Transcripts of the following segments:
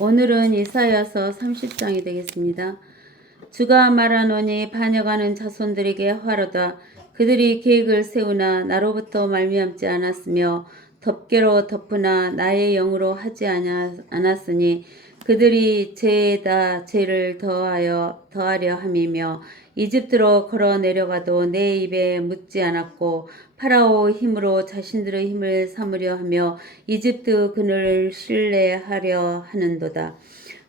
오늘은 이사야서 30장이 되겠습니다. 주가 말하노니 반역하는 자손들에게 화로다. 그들이 계획을 세우나 나로부터 말미암지 않았으며 덮개로 덮으나 나의 영으로 하지 않았으니 그들이 죄에다 죄를 더하려 함이며 이집트로 걸어 내려가도 내 입에 묻지 않았고 파라오 힘으로 자신들의 힘을 삼으려 하며 이집트 그늘을 신뢰하려 하는도다.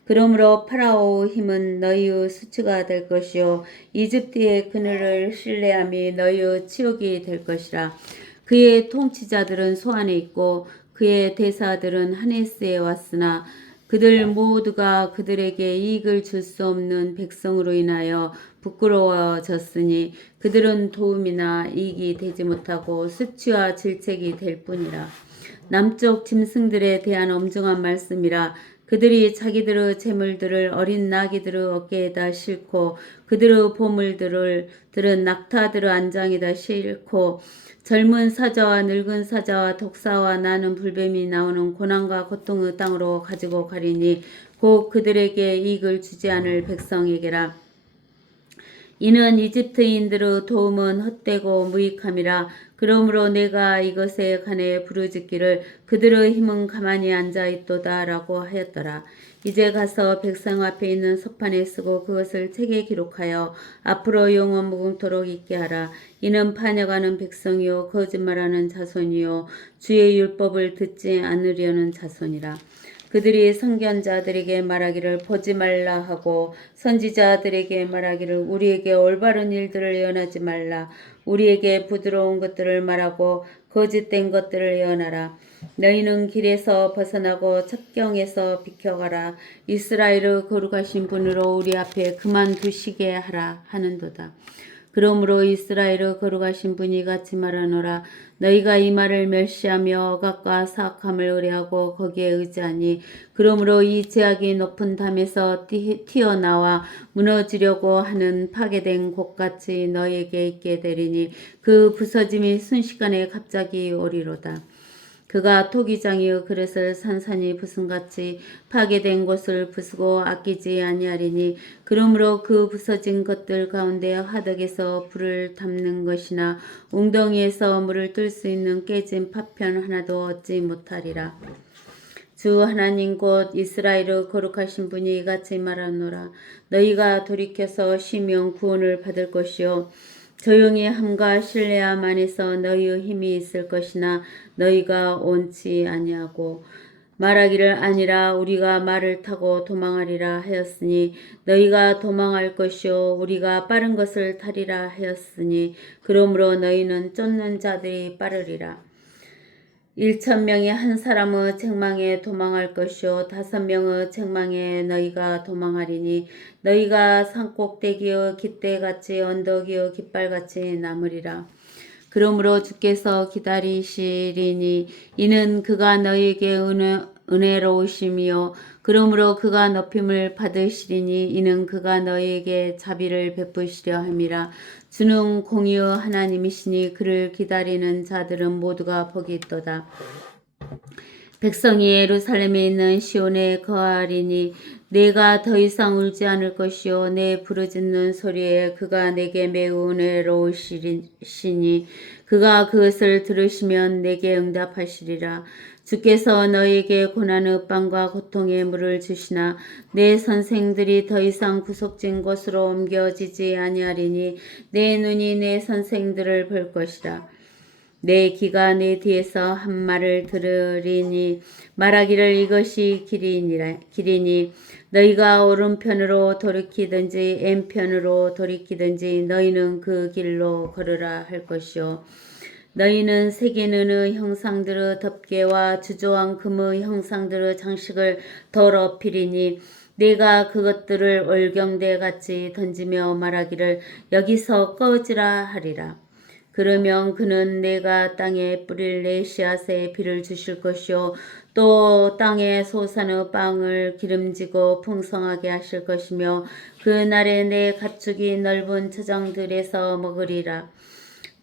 그러므로 파라오 힘은 너희의 수치가 될 것이요 이집트의 그늘을 신뢰함이 너희의 치욕이 될 것이라. 그의 통치자들은 소안에 있고 그의 대사들은 하네스에 왔으나 그들 모두가 그들에게 이익을 줄 수 없는 백성으로 인하여 부끄러워졌으니 그들은 도움이나 이익이 되지 못하고 수치와 질책이 될 뿐이라. 남쪽 짐승들에 대한 엄중한 말씀이라. 그들이 자기들의 재물들을 어린 나귀들의 어깨에다 싣고 그들의 보물들은 낙타들의 안장에다 싣고 젊은 사자와 늙은 사자와 독사와 나는 불뱀이 나오는 고난과 고통의 땅으로 가지고 가리니 곧 그들에게 이익을 주지 않을 백성에게라. 이는 이집트인들의 도움은 헛되고 무익함이라. 그러므로 내가 이것에 관해 부르짖기를 그들의 힘은 가만히 앉아있도다 라고 하였더라. 이제 가서 백성 앞에 있는 서판에 쓰고 그것을 책에 기록하여 앞으로 영원 무궁토록 있게 하라. 이는 반역하는 백성이요 거짓말하는 자손이요 주의 율법을 듣지 않으려는 자손이라. 그들이 선견자들에게 말하기를 보지 말라 하고 선지자들에게 말하기를 우리에게 올바른 일들을 예언하지 말라. 우리에게 부드러운 것들을 말하고 거짓된 것들을 예언하라. 너희는 길에서 벗어나고 첩경에서 비켜가라. 이스라엘의 거룩하신 분으로 우리 앞에 그만두시게 하라 하는도다. 그러므로 이스라엘의 거룩하신 분이 같이 말하노라. 너희가 이 말을 멸시하며 억압과 사악함을 의뢰하고 거기에 의지하니 그러므로 이 제약이 높은 담에서 튀어나와 무너지려고 하는 파괴된 곳같이 너희에게 있게 되리니 그 부서짐이 순식간에 갑자기 오리로다. 그가 토기장이의 그릇을 산산이 부순같이 파괴된 곳을 부수고 아끼지 아니하리니 그러므로 그 부서진 것들 가운데 화덕에서 불을 담는 것이나 웅덩이에서 물을 뜰 수 있는 깨진 파편 하나도 얻지 못하리라. 주 하나님 곧 이스라엘의 거룩하신 분이 이같이 말하노라. 너희가 돌이켜서 쉬면 구원을 받을 것이요 조용히 함과 신뢰함 안에서 너희의 힘이 있을 것이나 너희가 원치 아니하고 말하기를 아니라 우리가 말을 타고 도망하리라 하였으니 너희가 도망할 것이요 우리가 빠른 것을 타리라 하였으니 그러므로 너희는 쫓는 자들이 빠르리라. 1,000명의 한 사람의 책망에 도망할 것이요 5명의 책망에 너희가 도망하리니 너희가 산꼭대기의 깃대같이 언덕이의 깃발같이 남으리라. 그러므로 주께서 기다리시리니 이는 그가 너희에게 은혜로우심이요 그러므로 그가 높임을 받으시리니 이는 그가 너희에게 자비를 베푸시려 함이라. 주는 공의의 하나님이시니 그를 기다리는 자들은 모두가 복이 있도다. 백성이 예루살렘에 있는 시온에 거하리니 내가 더 이상 울지 않을 것이요 내 부르짖는 소리에 그가 내게 매우 은혜로우시니 그가 그것을 들으시면 내게 응답하시리라. 주께서 너희에게 고난의 빵과 고통의 물을 주시나 내 선생들이 더 이상 구속진 곳으로 옮겨지지 아니하리니 내 눈이 내 선생들을 볼 것이라. 내 귀가 내 뒤에서 한 말을 들으리니 말하기를 이것이 길이니 너희가 오른편으로 돌이키든지 왼편으로 돌이키든지 너희는 그 길로 걸으라 할 것이요 너희는 새기는 형상들의 덮개와 주조한 금의 형상들의 장식을 더럽히리니 내가 그것들을 올경대 같이 던지며 말하기를 여기서 꺼지라 하리라. 그러면 그는 내가 땅에 뿌릴 내 씨앗에 비를 주실 것이요 또 땅에 솟아는 빵을 기름지고 풍성하게 하실 것이며 그날에 내 가축이 넓은 저장들에서 먹으리라.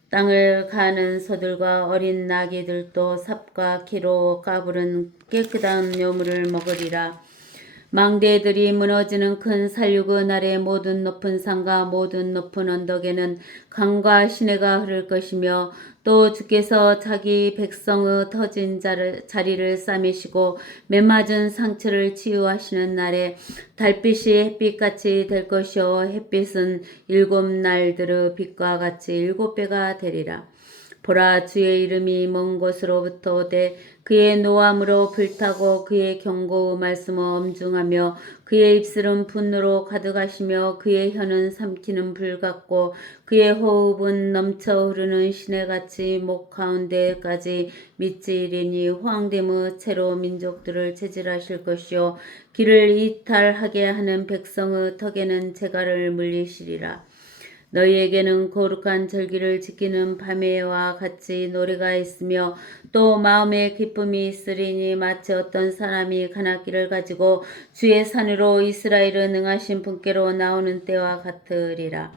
땅을 가는 소들과 어린 나귀들도 삽과 키로 까부른 깨끗한 묘물을 먹으리라. 망대들이 무너지는 큰 살육은 아래 모든 높은 산과 모든 높은 언덕에는 강과 시내가 흐를 것이며 또 주께서 자기 백성의 터진 자리를 싸매시고 메맞은 상처를 치유하시는 날에 달빛이 햇빛같이 될 것이요 햇빛은 일곱 날들의 빛과 같이 일곱 배가 되리라. 보라 주의 이름이 먼 곳으로부터 오되 그의 노함으로 불타고 그의 경고 말씀은 엄중하며 그의 입술은 분노로 가득하시며 그의 혀는 삼키는 불 같고 그의 호흡은 넘쳐 흐르는 시내같이 목 가운데까지 밑지이리니 호황됨의 채로 민족들을 체질하실 것이요 길을 이탈하게 하는 백성의 턱에는 재갈을 물리시리라. 너희에게는 거룩한 절기를 지키는 밤에와 같이 노래가 있으며 또 마음에 기쁨이 있으리니 마치 어떤 사람이 간악기를 가지고 주의 산으로 이스라엘의 능하신 분께로 나오는 때와 같으리라.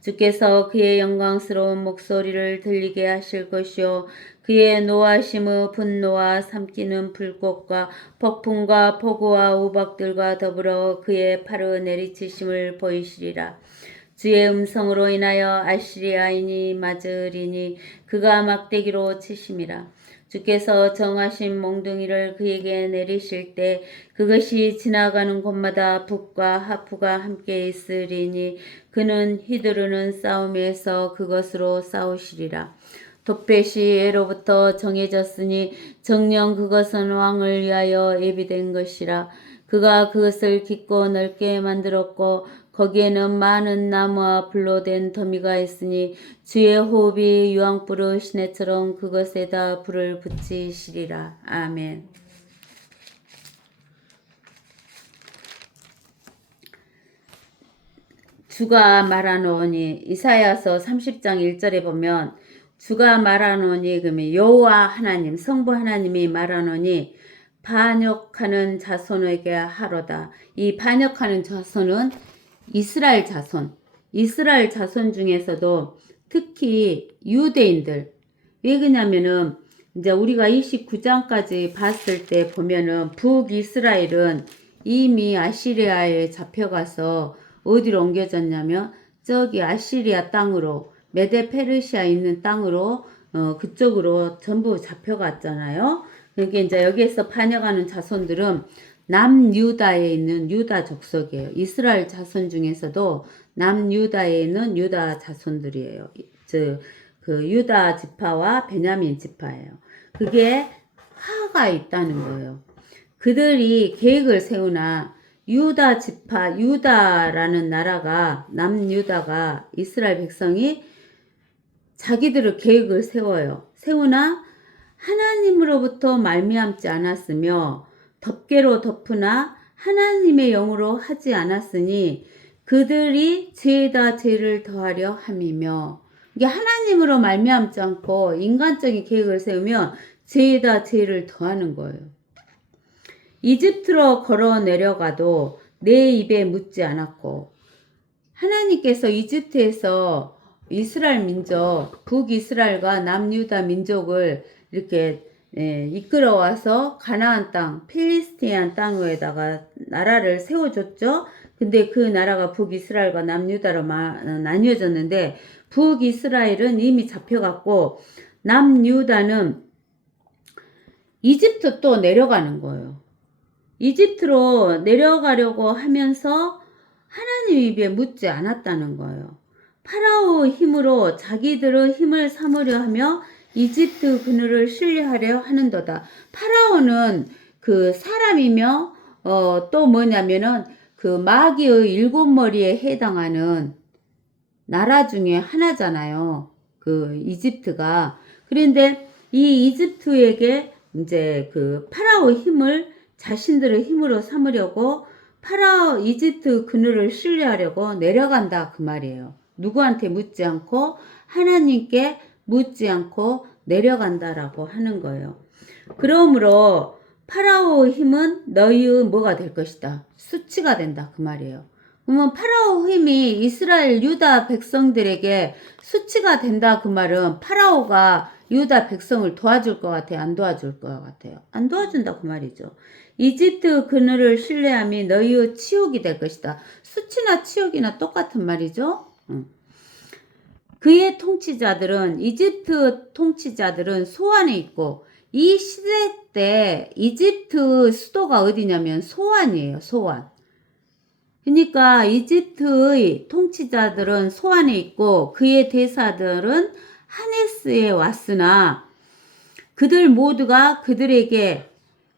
주께서 그의 영광스러운 목소리를 들리게 하실 것이요 그의 노하심의 분노와 삼키는 불꽃과 폭풍과 폭우와 우박들과 더불어 그의 팔의 내리치심을 보이시리라. 주의 음성으로 인하여 아시리아인이 맞으리니 그가 막대기로 치심이라. 주께서 정하신 몽둥이를 그에게 내리실 때 그것이 지나가는 곳마다 북과 하프가 함께 있으리니 그는 휘두르는 싸움에서 그것으로 싸우시리라. 돛뱃이 예로부터 정해졌으니 정녕 그것은 왕을 위하여 예비된 것이라. 그가 그것을 깊고 넓게 만들었고 거기에는 많은 나무와 불로 된 더미가 있으니 주의 호흡이 유황불의 시내처럼 그것에다 불을 붙이시리라. 아멘. 주가 말하노니 이사야서 30장 1절에 보면 주가 말하노니 그러면 여호와 하나님 성부 하나님이 말하노니 반역하는 자손에게 하로다. 이 반역하는 자손은 이스라엘 자손 중에서도 특히 유대인들. 왜 그러냐면은 이제 우리가 29장까지 봤을 때 보면은 북이스라엘은 이미 아시리아에 잡혀가서 어디로 옮겨졌냐면 저기 아시리아 땅으로 메데 페르시아 있는 땅으로 그쪽으로 전부 잡혀갔잖아요. 그러니까 이제 여기에서 반역하는 자손들은 남유다에 있는 유다 족속이에요. 이스라엘 자손 중에서도 남유다에 있는 유다 자손들이에요. 그 유다 지파와 베냐민 지파예요. 그게 화가 있다는 거예요. 그들이 계획을 세우나 유다 지파, 유다라는 나라가 남유다가 이스라엘 백성이 자기들의 계획을 세우나 하나님으로부터 말미암지 않았으며 덮개로 덮으나 하나님의 영으로 하지 않았으니 그들이 죄에다 죄를 더하려 함이며 이게 하나님으로 말미암지 않고 인간적인 계획을 세우면 죄에다 죄를 더하는 거예요. 이집트로 걸어 내려가도 내 입에 묻지 않았고 하나님께서 이집트에서 이스라엘 민족, 북이스라엘과 남유다 민족을 이렇게 이끌어와서 가나안 땅, 필리스티안 땅에다가 나라를 세워줬죠. 근데 그 나라가 북이스라엘과 남유다로 나뉘어졌는데 북이스라엘은 이미 잡혀갔고 남유다는 이집트 또 내려가는 거예요. 이집트로 내려가려고 하면서 하나님 입에 묻지 않았다는 거예요. 파라오의 힘으로 자기들의 힘을 삼으려 하며 이집트 그늘을 신뢰하려 하는도다. 파라오는 그 사람이며 또 뭐냐면은 그 마귀의 일곱 머리에 해당하는 나라 중에 하나잖아요. 그 이집트가. 그런데 이 이집트에게 이제 그 파라오의 힘을 자신들의 힘으로 삼으려고 파라오 이집트 그늘을 신뢰하려고 내려간다 그 말이에요. 누구한테 묻지 않고 하나님께 묻지 않고 내려간다라고 하는 거예요. 그러므로 파라오의 힘은 너희의 뭐가 될 것이다. 수치가 된다 그 말이에요. 그러면 파라오 힘이 이스라엘 유다 백성들에게 수치가 된다 그 말은 파라오가 유다 백성을 도와줄 것 같아요? 안 도와줄 것 같아요? 안 도와준다 그 말이죠. 이집트 그늘을 신뢰함이 너희의 치욕이 될 것이다. 수치나 치욕이나 똑같은 말이죠. 그의 통치자들은 이집트 통치자들은 소안에 있고 이 시대 때 이집트 수도가 어디냐면 소안이에요. 소안. 그러니까 이집트의 통치자들은 소안에 있고 그의 대사들은 하네스에 왔으나 그들 모두가 그들에게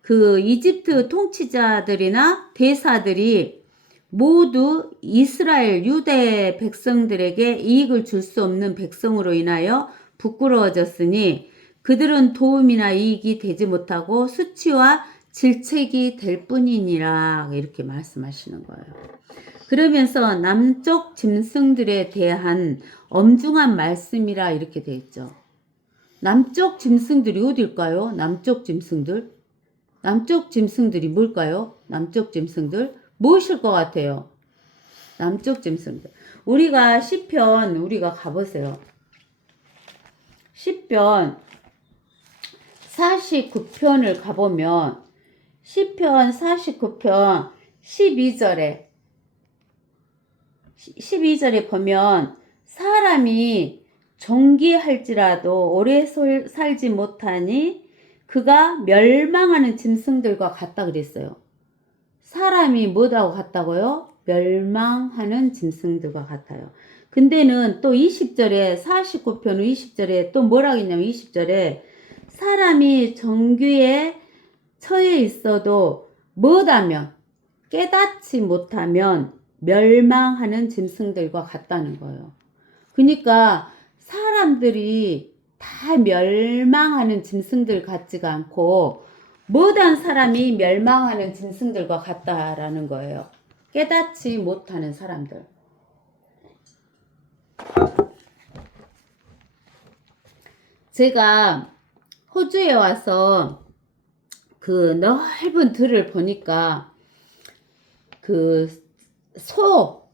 그 이집트 통치자들이나 대사들이 모두 이스라엘 유대 백성들에게 이익을 줄 수 없는 백성으로 인하여 부끄러워졌으니 그들은 도움이나 이익이 되지 못하고 수치와 질책이 될 뿐이니라 이렇게 말씀하시는 거예요. 그러면서 남쪽 짐승들에 대한 엄중한 말씀이라 이렇게 되어 있죠. 남쪽 짐승들이 어딜까요? 남쪽 짐승들? 남쪽 짐승들이 뭘까요? 남쪽 짐승들? 무엇일 것 같아요? 남쪽 짐승들. 우리가 시편 우리가 가보세요. 시편 49편을 가보면 시편 49편 12절에 보면 사람이 존귀할지라도 오래 살지 못하니 그가 멸망하는 짐승들과 같다 그랬어요. 사람이 뭐라고 같다고요? 멸망하는 짐승들과 같아요. 근데는 또 20절에 49편 20절에 또 뭐라고 했냐면 20절에 사람이 정규에 처해 있어도 못하면 깨닫지 못하면 멸망하는 짐승들과 같다는 거예요. 그러니까 사람들이 다 멸망하는 짐승들 같지가 않고 못한 사람이 멸망하는 짐승들과 같다라는 거예요. 깨닫지 못하는 사람들. 제가 호주에 와서 그 넓은 들을 보니까 그 소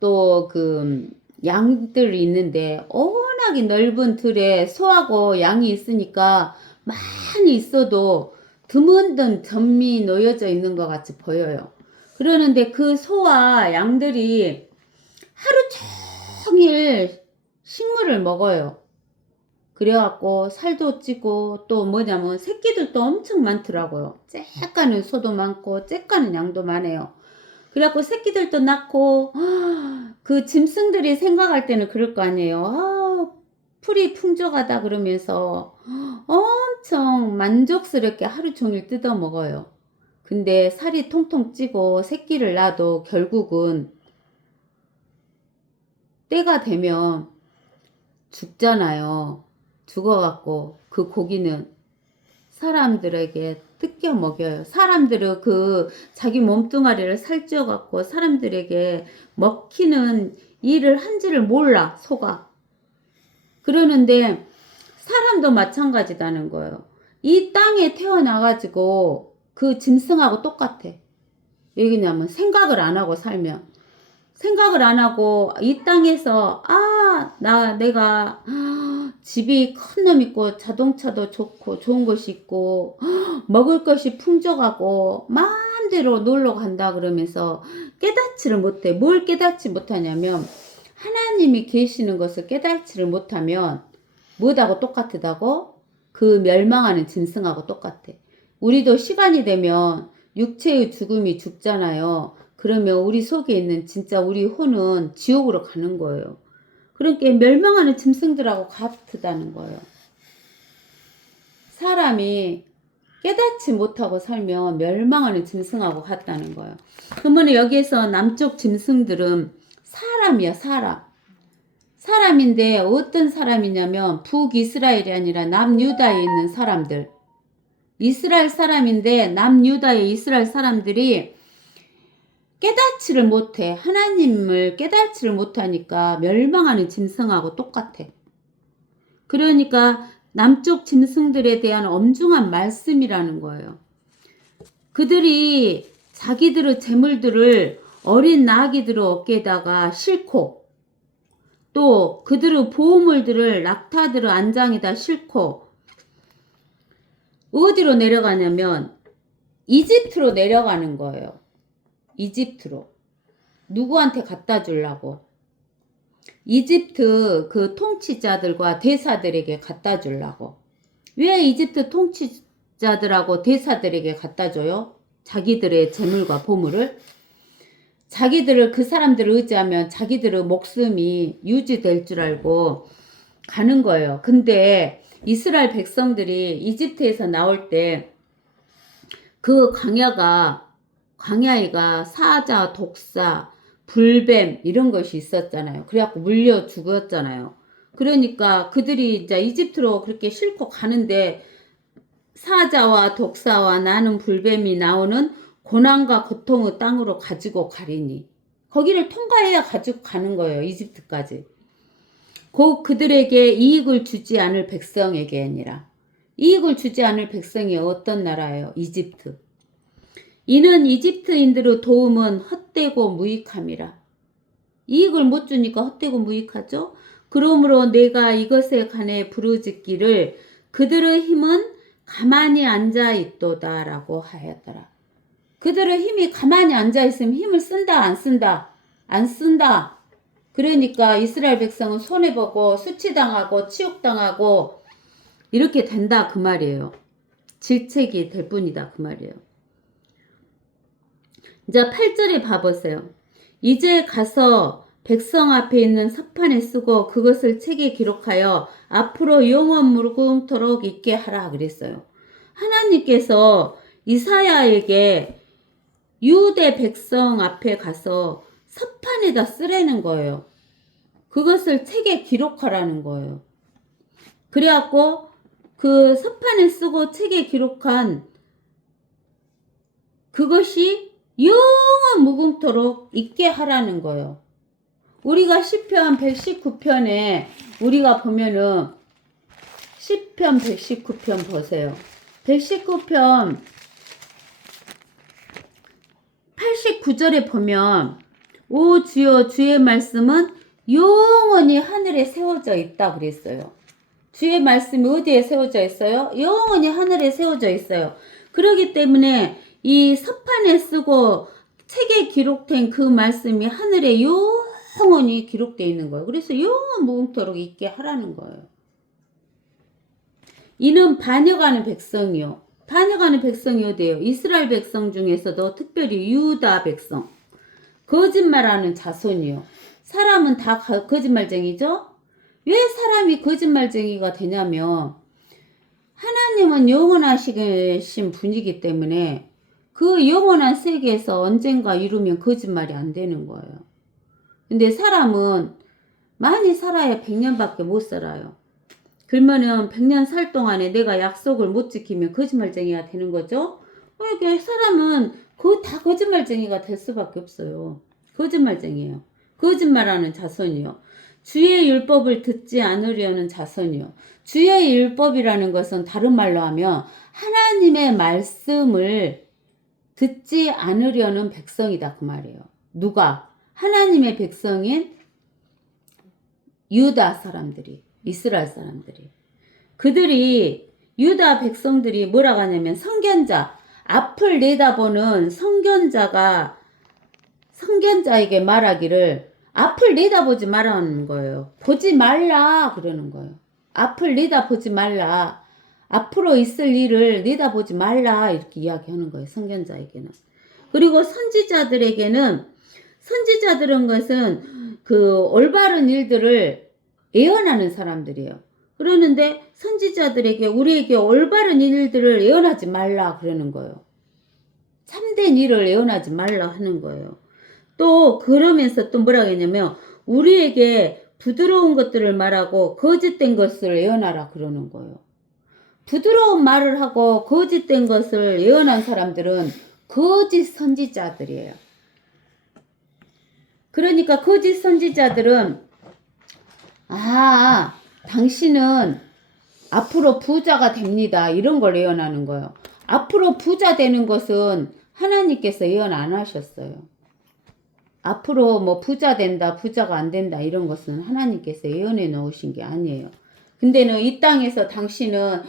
또 그 양들이 있는데 워낙에 넓은 들에 소하고 양이 있으니까 많이 있어도 드문든 점이 놓여져 있는 것 같이 보여요. 그러는데 그 소와 양들이 하루 종일 식물을 먹어요. 그래갖고 살도 찌고 또 뭐냐면 새끼들도 엄청 많더라고요. 쬐까는 소도 많고 쬐까는 양도 많아요. 그래갖고 새끼들도 낳고 그 짐승들이 생각할 때는 그럴 거 아니에요. 풀이 풍족하다 그러면서 엄청 만족스럽게 하루 종일 뜯어 먹어요. 근데 살이 통통 찌고 새끼를 낳아도 결국은 때가 되면 죽잖아요. 죽어갖고 그 고기는 사람들에게 뜯겨 먹여요. 사람들은 그 자기 몸뚱아리를 살찌워갖고 사람들에게 먹히는 일을 한지를 몰라, 소가. 그러는데 사람도 마찬가지다는 거예요. 이 땅에 태어나가지고 그 짐승하고 똑같아. 왜냐면 생각을 안 하고 살면. 생각을 안 하고 이 땅에서 내가 집이 큰 놈 있고 자동차도 좋고 좋은 것이 있고 먹을 것이 풍족하고 마음대로 놀러 간다 그러면서 깨닫지를 못해. 뭘 깨닫지 못하냐면 하나님이 계시는 것을 깨닫지를 못하면 뭐하고 똑같다고? 그 멸망하는 짐승하고 똑같아. 우리도 시간이 되면 육체의 죽음이 죽잖아요. 그러면 우리 속에 있는 진짜 우리 혼은 지옥으로 가는 거예요. 그러니까 멸망하는 짐승들하고 같다는 거예요. 사람이 깨닫지 못하고 살면 멸망하는 짐승하고 같다는 거예요. 그러면 여기에서 남쪽 짐승들은 사람이야, 사람. 사람인데 어떤 사람이냐면 북이스라엘이 아니라 남유다에 있는 사람들. 이스라엘 사람인데 남유다의 이스라엘 사람들이 깨닫지를 못해. 하나님을 깨닫지를 못하니까 멸망하는 짐승하고 똑같아. 그러니까 남쪽 짐승들에 대한 엄중한 말씀이라는 거예요. 그들이 자기들의 재물들을 어린 나귀들의 어깨에다가 싣고 또 그들의 보호물들을 낙타들의 안장에다 싣고 어디로 내려가냐면 이집트로 내려가는 거예요. 이집트로. 누구한테 갖다 주려고? 이집트 그 통치자들과 대사들에게 갖다 주려고. 왜 이집트 통치자들하고 대사들에게 갖다 줘요? 자기들의 재물과 보물을. 자기들을, 그 사람들을 의지하면 자기들의 목숨이 유지될 줄 알고 가는 거예요. 근데 이스라엘 백성들이 이집트에서 나올 때 그 광야에가 사자, 독사, 불뱀 이런 것이 있었잖아요. 그래갖고 물려 죽었잖아요. 그러니까 그들이 이제 이집트로 그렇게 싣고 가는데 사자와 독사와 나는 불뱀이 나오는 고난과 고통의 땅으로 가지고 가리니 거기를 통과해야 가지고 가는 거예요. 이집트까지. 그들에게 이익을 주지 않을 백성에게 아니라 이익을 주지 않을 백성이 어떤 나라예요? 이집트. 이는 이집트인들의 도움은 헛되고 무익함이라. 이익을 못 주니까 헛되고 무익하죠? 그러므로 내가 이것에 관해 부르짖기를 그들의 힘은 가만히 앉아있도다 라고 하였더라. 그들의 힘이 가만히 앉아있으면 힘을 쓴다 안 쓴다? 안 쓴다. 그러니까 이스라엘 백성은 손해보고 수치당하고 치욕당하고 이렇게 된다 그 말이에요. 질책이 될 뿐이다 그 말이에요. 이제 8절에 봐보세요. 이제 가서 백성 앞에 있는 서판에 쓰고 그것을 책에 기록하여 앞으로 영원 무궁토록 있게 하라 그랬어요. 하나님께서 이사야에게 유대 백성 앞에 가서 서판에다 쓰라는 거예요. 그것을 책에 기록하라는 거예요. 그래갖고 그 서판에 쓰고 책에 기록한 그것이 영원 무궁토록 있게 하라는 거예요. 우리가 시편 119편에 우리가 보면은 시편 119편 보세요. 119편 89절에 보면 오 주여 주의 말씀은 영원히 하늘에 세워져 있다 그랬어요. 주의 말씀이 어디에 세워져 있어요? 영원히 하늘에 세워져 있어요. 그렇기 때문에 이 서판에 쓰고 책에 기록된 그 말씀이 하늘에 영원히 기록되어 있는 거예요. 그래서 영원 무궁토록 있게 하라는 거예요. 이는 반역하는 백성이요. 반역하는 백성이 어디예요? 이스라엘 백성 중에서도 특별히 유다 백성. 거짓말하는 자손이요. 사람은 다 거짓말쟁이죠? 왜 사람이 거짓말쟁이가 되냐면 하나님은 영원하신 분이기 때문에 그 영원한 세계에서 언젠가 이루면 거짓말이 안 되는 거예요. 근데 사람은 많이 살아야 100년밖에 못 살아요. 그러면은 100년 살 동안에 내가 약속을 못 지키면 거짓말쟁이가 되는 거죠. 이게 사람은 다 거짓말쟁이가 될 수밖에 없어요. 거짓말쟁이에요. 거짓말하는 자손이요. 주의 율법을 듣지 않으려는 자손이요. 주의 율법이라는 것은 다른 말로 하면 하나님의 말씀을 듣지 않으려는 백성이다 그 말이에요. 누가? 하나님의 백성인 유다 사람들이, 이스라엘 사람들이. 그들이 유다 백성들이 뭐라고 하냐면 선견자, 앞을 내다보는 선견자에게 말하기를 앞을 내다보지 말라는 거예요. 보지 말라 그러는 거예요. 앞을 내다보지 말라. 앞으로 있을 일을 내다보지 말라 이렇게 이야기하는 거예요. 선견자에게는. 그리고 선지자들은 것은 그 올바른 일들을 예언하는 사람들이에요. 그러는데 선지자들에게 우리에게 올바른 일들을 예언하지 말라 그러는 거예요. 참된 일을 예언하지 말라 하는 거예요. 또 그러면서 또 뭐라고 했냐면 우리에게 부드러운 것들을 말하고 거짓된 것을 예언하라 그러는 거예요. 부드러운 말을 하고 거짓된 것을 예언한 사람들은 거짓 선지자들이에요. 그러니까 거짓 선지자들은 당신은 앞으로 부자가 됩니다. 이런 걸 예언하는 거예요. 앞으로 부자 되는 것은 하나님께서 예언 안 하셨어요. 앞으로 뭐 부자 된다, 부자가 안 된다 이런 것은 하나님께서 예언해 놓으신 게 아니에요. 근데는 이 땅에서 당신은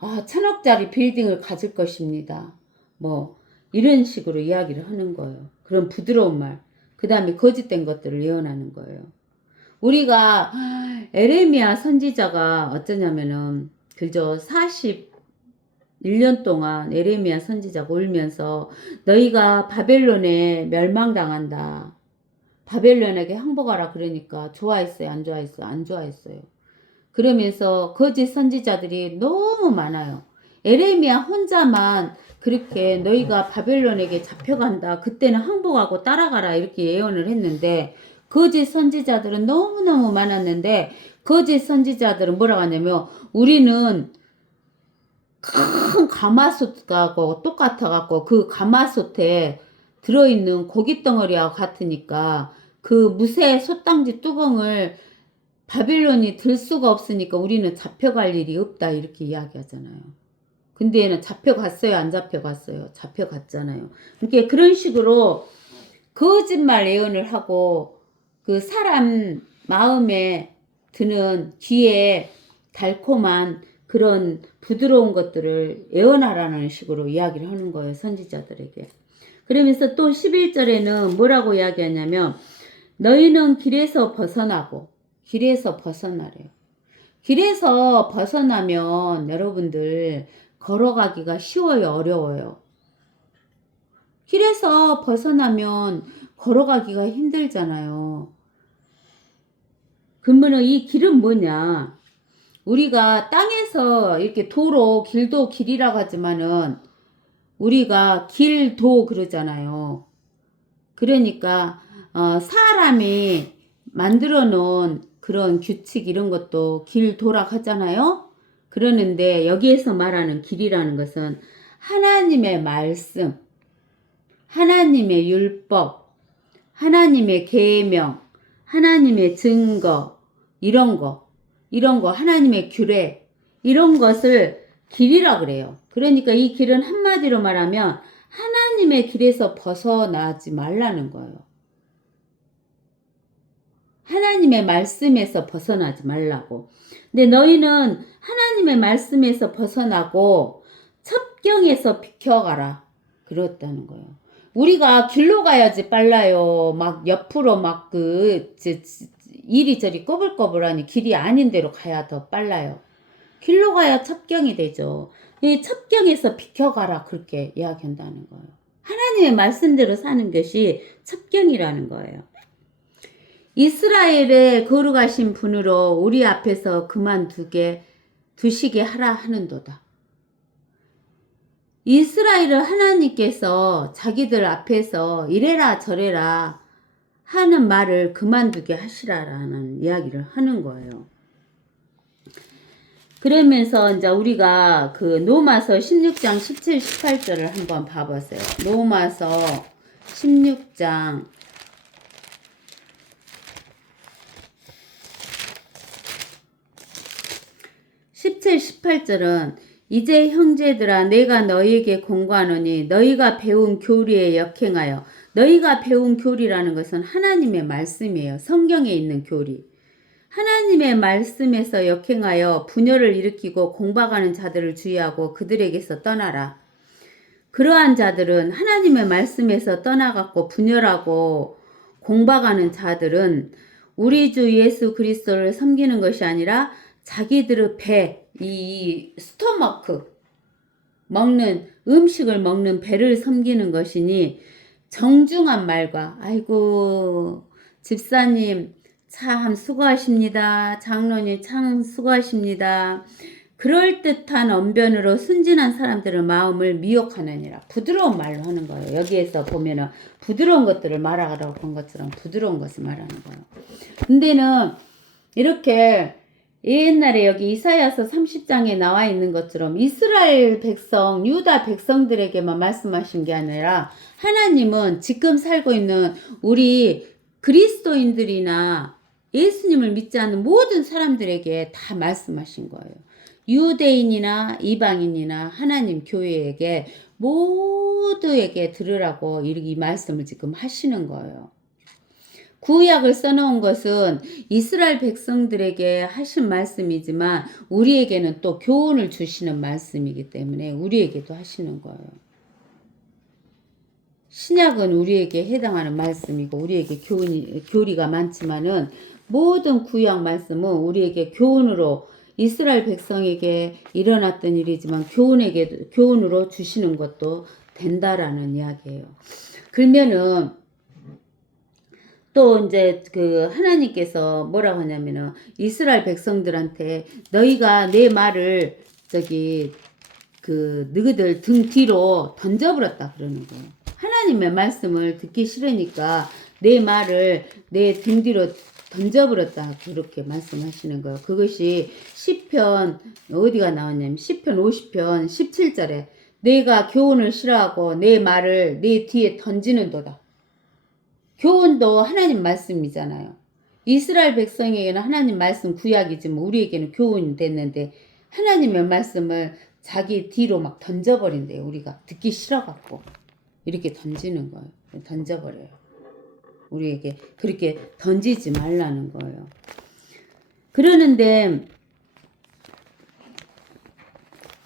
1000억짜리 빌딩을 가질 것입니다. 뭐 이런 식으로 이야기를 하는 거예요. 그런 부드러운 말. 그 다음에 거짓된 것들을 예언하는 거예요. 우리가 에레미야 선지자가 어쩌냐면은 그저 41년 동안 에레미야 선지자가 울면서 너희가 바벨론에 멸망당한다. 바벨론에게 항복하라 그러니까 좋아했어요? 안 좋아했어요? 안 좋아했어요. 그러면서 거짓 선지자들이 너무 많아요. 에레미야 혼자만 그렇게 너희가 바벨론에게 잡혀간다. 그때는 항복하고 따라가라 이렇게 예언을 했는데 거짓 선지자들은 너무너무 많았는데 거짓 선지자들은 뭐라고 하냐면 우리는 큰 가마솥하고 똑같아갖고 그 가마솥에 들어있는 고깃덩어리와 같으니까 그 무쇠 솥당지 뚜껑을 바빌론이 들 수가 없으니까 우리는 잡혀갈 일이 없다 이렇게 이야기하잖아요. 근데 얘는 잡혀갔어요? 안 잡혀갔어요? 잡혀갔잖아요. 그러니까 그런 식으로 거짓말 예언을 하고 그 사람 마음에 드는 귀에 달콤한 그런 부드러운 것들을 예언하라는 식으로 이야기를 하는 거예요. 선지자들에게. 그러면서 또 11절에는 뭐라고 이야기하냐면 너희는 길에서 벗어나고 길에서 벗어나래요. 길에서 벗어나면 여러분들 걸어가기가 쉬워요, 어려워요? 길에서 벗어나면 걸어가기가 힘들잖아요. 그러면 이 길은 뭐냐? 우리가 땅에서 이렇게 도로, 길도 길이라고 하지만은 우리가 길도 그러잖아요. 그러니까 사람이 만들어 놓은 그런 규칙 이런 것도 길도라 하잖아요. 그러는데 여기에서 말하는 길이라는 것은 하나님의 말씀, 하나님의 율법, 하나님의 계명, 하나님의 증거 이런 거 하나님의 규례 이런 것을 길이라 그래요. 그러니까 이 길은 한마디로 말하면 하나님의 길에서 벗어나지 말라는 거예요. 하나님의 말씀에서 벗어나지 말라고. 근데 너희는 하나님의 말씀에서 벗어나고 첩경에서 비켜가라. 그렇다는 거예요. 우리가 길로 가야지 빨라요. 막 옆으로 막 이리저리 꼬불꼬불하니 길이 아닌 데로 가야 더 빨라요. 길로 가야 첩경이 되죠. 이 첩경에서 비켜가라 그렇게 이야기한다는 거예요. 하나님의 말씀대로 사는 것이 첩경이라는 거예요. 이스라엘에 거룩하신 분으로 우리 앞에서 두시게 하라 하는도다. 이스라엘을 하나님께서 자기들 앞에서 이래라 저래라 하는 말을 그만두게 하시라라는 이야기를 하는 거예요. 그러면서 이제 우리가 그 로마서 16장 17, 18절을 한번 봐보세요. 로마서 16장 17, 18절은 이제 형제들아 내가 너희에게 공고하노니 너희가 배운 교리에 역행하여 너희가 배운 교리라는 것은 하나님의 말씀이에요. 성경에 있는 교리. 하나님의 말씀에서 역행하여 분열을 일으키고 공박하는 자들을 주의하고 그들에게서 떠나라. 그러한 자들은 하나님의 말씀에서 떠나갔고 분열하고 공박하는 자들은 우리 주 예수 그리스도를 섬기는 것이 아니라 자기들의 배, 이 스토마크 먹는 음식을 먹는 배를 섬기는 것이니 정중한 말과 아이고 집사님 참 수고하십니다. 장로님 참 수고하십니다. 그럴듯한 언변으로 순진한 사람들의 마음을 미혹하느니라. 부드러운 말로 하는 거예요. 여기에서 보면은 부드러운 것들을 말하라고 한 것처럼 부드러운 것을 말하는 거예요. 근데는 이렇게 옛날에 여기 이사야서 30장에 나와 있는 것처럼 이스라엘 백성, 유다 백성들에게만 말씀하신 게 아니라 하나님은 지금 살고 있는 우리 그리스도인들이나 예수님을 믿지 않는 모든 사람들에게 다 말씀하신 거예요. 유대인이나 이방인이나 하나님 교회에게 모두에게 들으라고 이 말씀을 지금 하시는 거예요. 구약을 써놓은 것은 이스라엘 백성들에게 하신 말씀이지만 우리에게는 또 교훈을 주시는 말씀이기 때문에 우리에게도 하시는 거예요. 신약은 우리에게 해당하는 말씀이고 우리에게 교리가 많지만은 모든 구약 말씀은 우리에게 교훈으로 이스라엘 백성에게 일어났던 일이지만 교훈으로 주시는 것도 된다라는 이야기예요. 그러면은 또 이제 그 하나님께서 뭐라고 하냐면은 이스라엘 백성들한테 너희가 내 말을 너희들 등 뒤로 던져버렸다 그러는 거예요. 하나님의 말씀을 듣기 싫으니까 내 말을 내 등 뒤로 던져버렸다 그렇게 말씀하시는 거예요. 그것이 시편 어디가 나왔냐면 시편 50편 17절에 내가 교훈을 싫어하고 내 말을 내 뒤에 던지는도다. 교훈도 하나님 말씀이잖아요. 이스라엘 백성에게는 하나님 말씀 구약이지만 우리에게는 교훈이 됐는데 하나님의 말씀을 자기 뒤로 막 던져버린대요. 우리가 듣기 싫어갖고 이렇게 던지는 거예요. 던져버려요. 우리에게 그렇게 던지지 말라는 거예요. 그러는데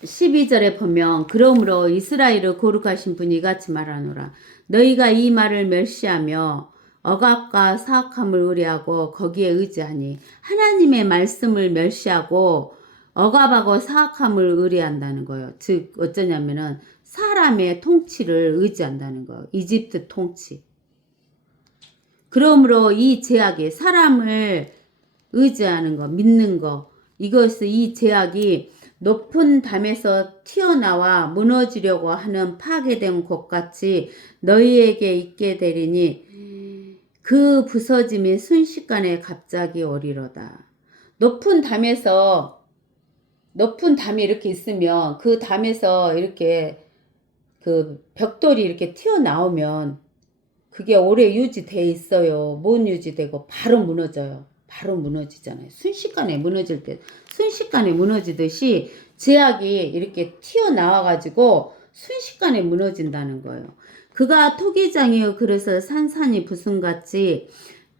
12절에 보면 그러므로 이스라엘을 거룩하신 분이 이같이 말하노라. 너희가 이 말을 멸시하며 억압과 사악함을 의뢰하고 거기에 의지하니 하나님의 말씀을 멸시하고 억압하고 사악함을 의뢰한다는 거예요. 즉 어쩌냐면은 사람의 통치를 의지한다는 거예요. 이집트 통치. 그러므로 이 제약이 사람을 의지하는 거, 믿는 거, 이 제약이 높은 담에서 튀어나와 무너지려고 하는 파괴된 곳같이 너희에게 있게 되리니 그 부서짐이 순식간에 갑자기 오리로다. 높은 담이 이렇게 있으면 그 담에서 이렇게 그 벽돌이 이렇게 튀어나오면 그게 오래 유지돼 있어요. 못 유지되고 바로 무너져요. 바로 무너지잖아요. 순식간에 무너지듯이 제약이 이렇게 튀어나와가지고 순식간에 무너진다는 거예요. 그가 토기장이여 그래서 산산이 부순같이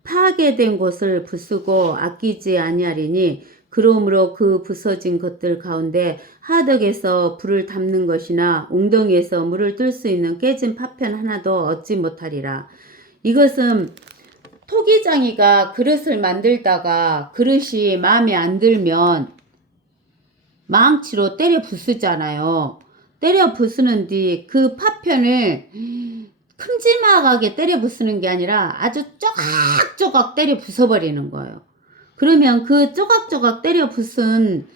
파괴된 곳을 부수고 아끼지 아니하리니 그러므로 그 부서진 것들 가운데 하덕에서 불을 담는 것이나 웅덩이에서 물을 뜰 수 있는 깨진 파편 하나도 얻지 못하리라. 이것은 토기장이가 그릇을 만들다가 그릇이 마음에 안 들면 망치로 때려 부수잖아요. 때려 부수는 뒤 그 파편을 큼지막하게 때려 부수는 게 아니라 아주 쪼각쪼각 때려 부숴버리는 거예요. 그러면 그 쪼각쪼각 때려 부순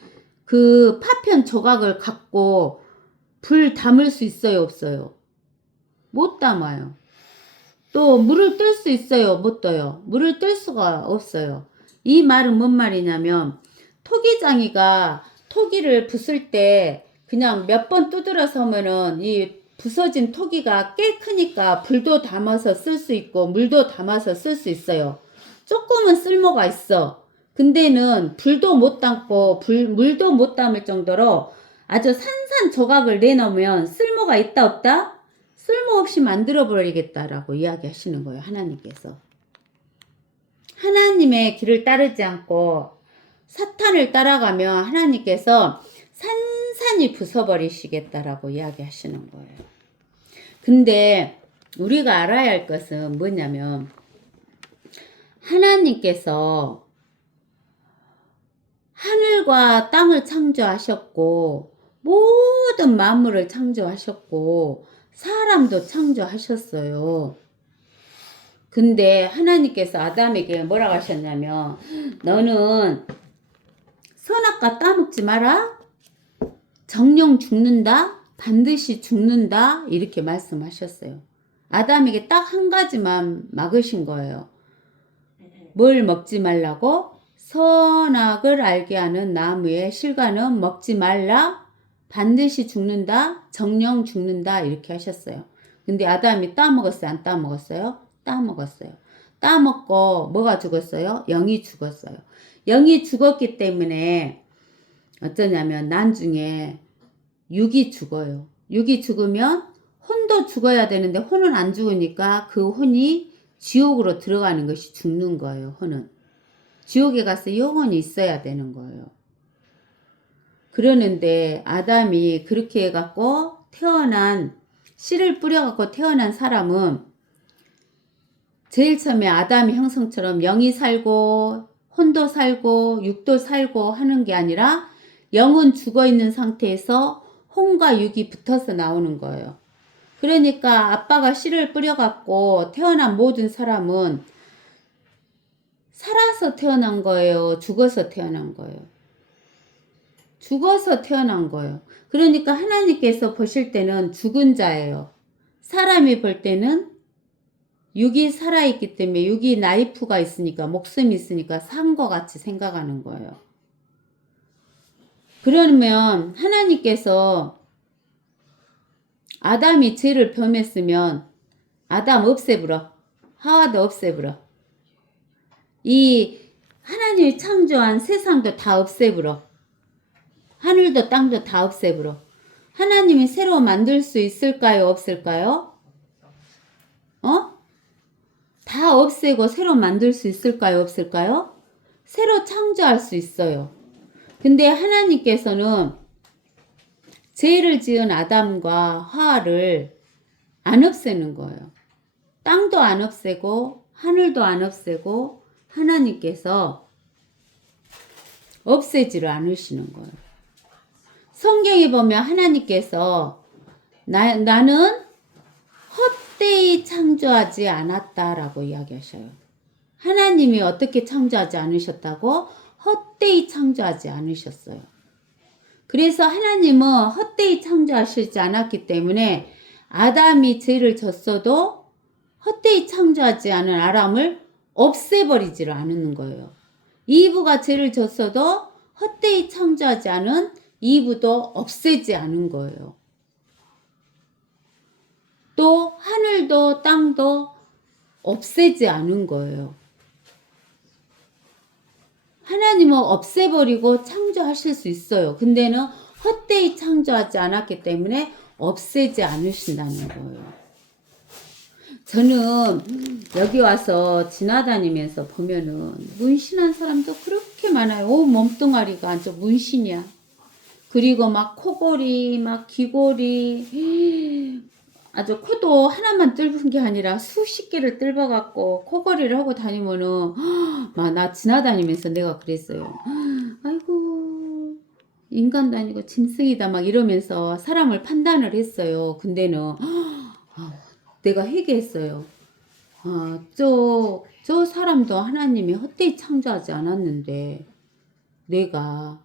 그 파편 조각을 갖고 불 담을 수 있어요, 없어요? 못 담아요. 또 물을 뜰 수 있어요, 못 떠요? 물을 뜰 수가 없어요. 이 말은 뭔 말이냐면 토기장이가 토기를 부술 때 그냥 몇 번 두드려서 하면은 이 부서진 토기가 꽤 크니까 불도 담아서 쓸 수 있고 물도 담아서 쓸 수 있어요. 조금은 쓸모가 있어. 근데는 불도 못 담고 물도 못 담을 정도로 아주 산산조각을 내놓으면 쓸모가 있다 없다? 쓸모없이 만들어버리겠다라고 이야기하시는 거예요. 하나님께서. 하나님의 길을 따르지 않고 사탄을 따라가면 하나님께서 산산이 부숴버리시겠다라고 이야기하시는 거예요. 근데 우리가 알아야 할 것은 뭐냐면 하나님께서 하늘과 땅을 창조하셨고 모든 만물을 창조하셨고 사람도 창조하셨어요. 근데 하나님께서 아담에게 뭐라고 하셨냐면 너는 선악과 따먹지 마라. 정령 죽는다. 반드시 죽는다. 이렇게 말씀하셨어요. 아담에게 딱 한 가지만 막으신 거예요. 뭘 먹지 말라고? 선악을 알게 하는 나무의 실과는 먹지 말라. 반드시 죽는다. 정령 죽는다. 이렇게 하셨어요. 근데 아담이 따먹었어요? 안 따먹었어요? 따먹었어요. 따먹고 뭐가 죽었어요? 영이 죽었어요. 영이 죽었기 때문에 어쩌냐면 나중에 육이 죽어요. 육이 죽으면 혼도 죽어야 되는데 혼은 안 죽으니까 그 혼이 지옥으로 들어가는 것이 죽는 거예요. 혼은. 지옥에 가서 영원히 있어야 되는 거예요. 그러는데 아담이 그렇게 해갖고 태어난 씨를 뿌려갖고 태어난 사람은 제일 처음에 아담의 형성처럼 영이 살고 혼도 살고 육도 살고 하는 게 아니라 영은 죽어있는 상태에서 혼과 육이 붙어서 나오는 거예요. 그러니까 아빠가 씨를 뿌려갖고 태어난 모든 사람은 살아서 태어난 거예요? 죽어서 태어난 거예요? 죽어서 태어난 거예요. 그러니까 하나님께서 보실 때는 죽은 자예요. 사람이 볼 때는 육이 살아있기 때문에 육이 나이프가 있으니까 목숨이 있으니까 산 것 같이 생각하는 거예요. 그러면 하나님께서 아담이 죄를 범했으면 아담 없애버려. 하와도 없애버려. 이 하나님이 창조한 세상도 다 없애버려. 하늘도 땅도 다 없애버려. 하나님이 새로 만들 수 있을까요? 없을까요? 다 없애고 새로 만들 수 있을까요? 없을까요? 새로 창조할 수 있어요. 근데 하나님께서는 죄를 지은 아담과 하와를 안 없애는 거예요. 땅도 안 없애고 하늘도 안 없애고 하나님께서 없애지를 않으시는 거예요. 성경에 보면 하나님께서 나는 헛되이 창조하지 않았다라고 이야기하셔요. 하나님이 어떻게 창조하지 않으셨다고? 헛되이 창조하지 않으셨어요. 그래서 하나님은 헛되이 창조하시지 않았기 때문에 아담이 죄를 졌어도 헛되이 창조하지 않은 아담을 없애버리지를 않는 거예요. 이브가 죄를 졌어도 헛되이 창조하지 않은 이브도 없애지 않은 거예요. 또 하늘도 땅도 없애지 않은 거예요. 하나님은 없애버리고 창조하실 수 있어요. 근데는 헛되이 창조하지 않았기 때문에 없애지 않으신다는 거예요. 저는 여기 와서 지나다니면서 보면은 문신한 사람도 그렇게 많아요. 오, 몸뚱아리가 아주 문신이야. 그리고 막 코골이, 막 귀골이, 아주 코도 하나만 뚫은 게 아니라 수십 개를 뚫어갖고 코골이를 하고 다니면은 막 나 지나다니면서 내가 그랬어요. 아이고 인간도 아니고 짐승이다 막 이러면서 사람을 판단을 했어요. 근데는 내가 회개했어요. 저 사람도 하나님이 헛되이 창조하지 않았는데 내가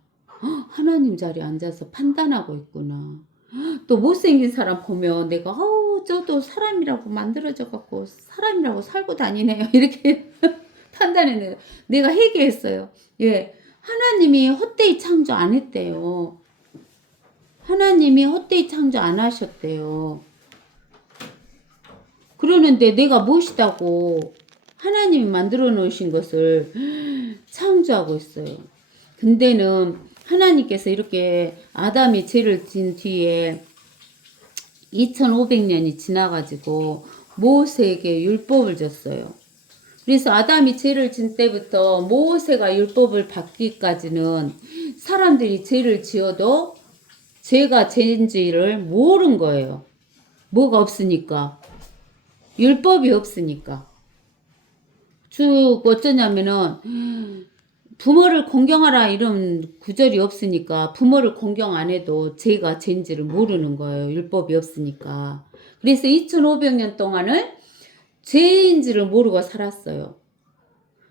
하나님 자리에 앉아서 판단하고 있구나. 또 못생긴 사람 보면 내가 저도 사람이라고 만들어져 갖고 사람이라고 살고 다니네요. 이렇게 판단했네요. 내가 회개했어요. 예, 하나님이 헛되이 창조 안 했대요. 하나님이 헛되이 창조 안 하셨대요. 그러는데 내가 무엇이다고 하나님이 만들어 놓으신 것을 창조하고 있어요. 근데는 하나님께서 이렇게 아담이 죄를 진 뒤에 2500년이 지나가지고 모세에게 율법을 줬어요. 그래서 아담이 죄를 진 때부터 모세가 율법을 받기까지는 사람들이 죄를 지어도 죄가 죄인지를 모른 거예요. 뭐가 없으니까. 율법이 없으니까. 쭉 어쩌냐면은 부모를 공경하라 이런 구절이 없으니까 부모를 공경 안 해도 죄가 죄인지를 모르는 거예요. 율법이 없으니까. 그래서 2500년 동안을 죄인지를 모르고 살았어요.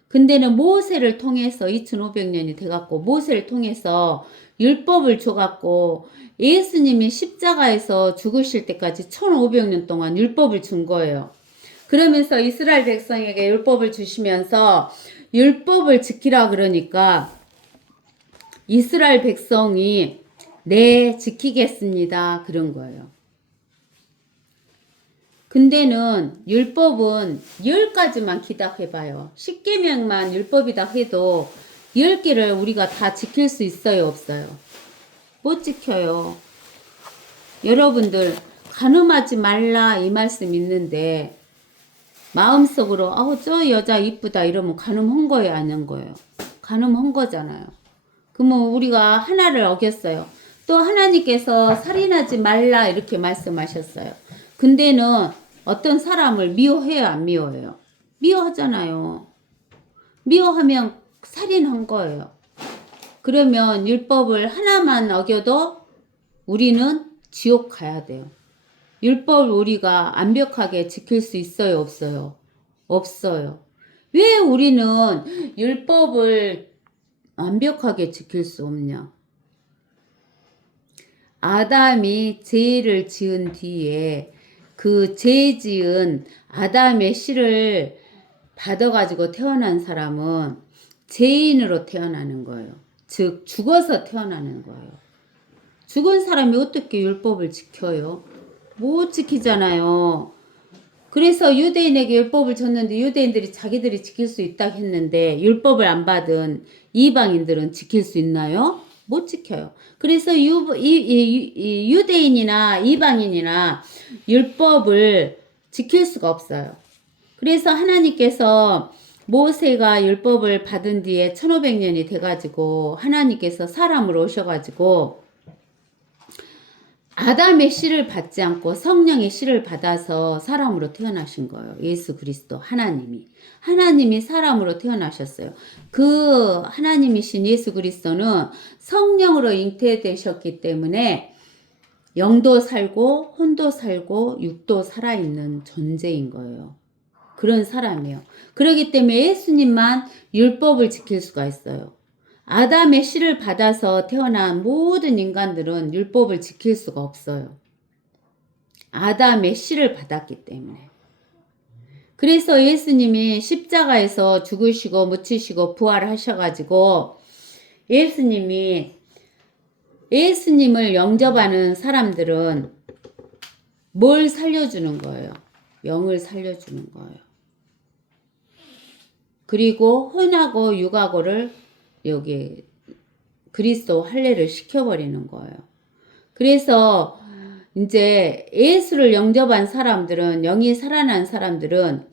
근데는 모세를 통해서 2500년이 돼갖고 모세를 통해서 율법을 줘갖고 예수님이 십자가에서 죽으실 때까지 1500년 동안 율법을 준 거예요. 그러면서 이스라엘 백성에게 율법을 주시면서 율법을 지키라 그러니까 이스라엘 백성이 네 지키겠습니다 그런 거예요. 근데는 율법은 10가지만 기다해봐요. 10계명만 율법이다 해도 10개를 우리가 다 지킬 수 있어요 없어요? 못 지켜요. 여러분들 간음하지 말라 이 말씀 있는데 마음속으로 저 여자 이쁘다 이러면 간음한 거예요 안 한 거예요? 간음한 거잖아요. 그러면 우리가 하나를 어겼어요. 또 하나님께서 살인하지 말라 이렇게 말씀하셨어요. 근데는 어떤 사람을 미워해요, 안 미워해요? 미워하잖아요. 미워하면 살인한 거예요. 그러면 율법을 하나만 어겨도 우리는 지옥 가야 돼요. 율법을 우리가 완벽하게 지킬 수 있어요, 없어요? 없어요. 왜 우리는 율법을 완벽하게 지킬 수 없냐? 아담이 죄를 지은 뒤에 그 죄 지은 아담의 씨를 받아가지고 태어난 사람은 죄인으로 태어나는 거예요. 즉 죽어서 태어나는 거예요. 죽은 사람이 어떻게 율법을 지켜요? 못 지키잖아요. 그래서 유대인에게 율법을 줬는데 유대인들이 자기들이 지킬 수 있다 했는데 율법을 안 받은 이방인들은 지킬 수 있나요? 못 지켜요. 그래서 유대인이나 이방인이나 율법을 지킬 수가 없어요. 그래서 하나님께서 모세가 율법을 받은 뒤에 1500년이 돼가지고 하나님께서 사람으로 오셔가지고 아담의 씨를 받지 않고 성령의 씨를 받아서 사람으로 태어나신 거예요. 예수 그리스도 하나님이 사람으로 태어나셨어요. 그 하나님이신 예수 그리스도는 성령으로 잉태되셨기 때문에 영도 살고 혼도 살고 육도 살아있는 존재인 거예요. 그런 사람이에요. 그렇기 때문에 예수님만 율법을 지킬 수가 있어요. 아담의 씨를 받아서 태어난 모든 인간들은 율법을 지킬 수가 없어요. 아담의 씨를 받았기 때문에. 그래서 예수님이 십자가에서 죽으시고 묻히시고 부활하셔가지고 예수님을 영접하는 사람들은 뭘 살려주는 거예요? 영을 살려주는 거예요. 그리고 혼하고 육하고를 여기 그리스도 할례를 시켜버리는 거예요. 그래서 이제 예수를 영접한 사람들은, 영이 살아난 사람들은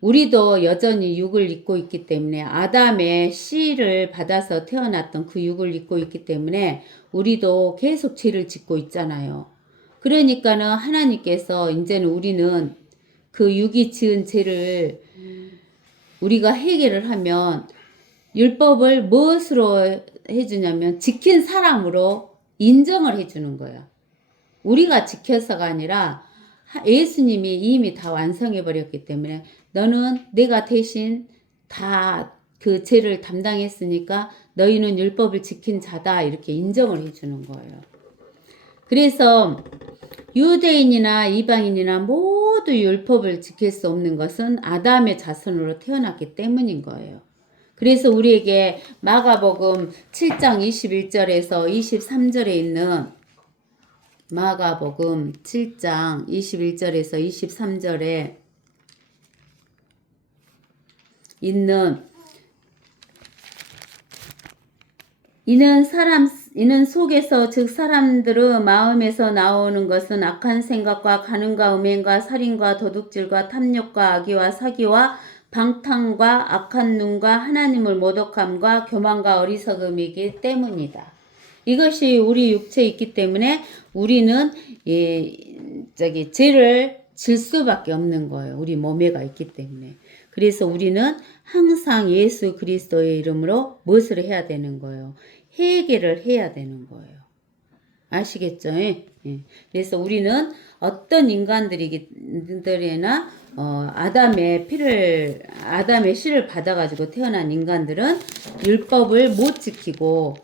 우리도 여전히 육을 입고 있기 때문에 아담의 씨를 받아서 태어났던 그 육을 입고 있기 때문에 우리도 계속 죄를 짓고 있잖아요. 그러니까는 하나님께서 이제는 우리는 그 육이 지은 죄를 우리가 해결을 하면 율법을 무엇으로 해주냐면 지킨 사람으로 인정을 해주는 거야. 우리가 지켜서가 아니라 예수님이 이미 다 완성해버렸기 때문에 너는 내가 대신 다 그 죄를 담당했으니까 너희는 율법을 지킨 자다 이렇게 인정을 해주는 거예요. 그래서 유대인이나 이방인이나 모두 율법을 지킬 수 없는 것은 아담의 자손으로 태어났기 때문인 거예요. 그래서 우리에게 마가복음 7장 21절에서 23절에 있는 마가복음 7장 21절에서 23절에 있는 이는 속에서 즉 사람들의 마음에서 나오는 것은 악한 생각과 간음과 음행과 살인과 도둑질과 탐욕과 악의와 사기와 방탕과 악한 눈과 하나님을 모독함과 교만과 어리석음이기 때문이다. 이것이 우리 육체에 있기 때문에 우리는 죄를 질 수밖에 없는 거예요. 우리 몸에가 있기 때문에. 그래서 우리는 항상 예수 그리스도의 이름으로 무엇을 해야 되는 거예요? 해결을 해야 되는 거예요. 아시겠죠? 예. 그래서 우리는 어떤 인간들이나 아담의 씨를 받아가지고 태어난 인간들은 율법을 못 지키고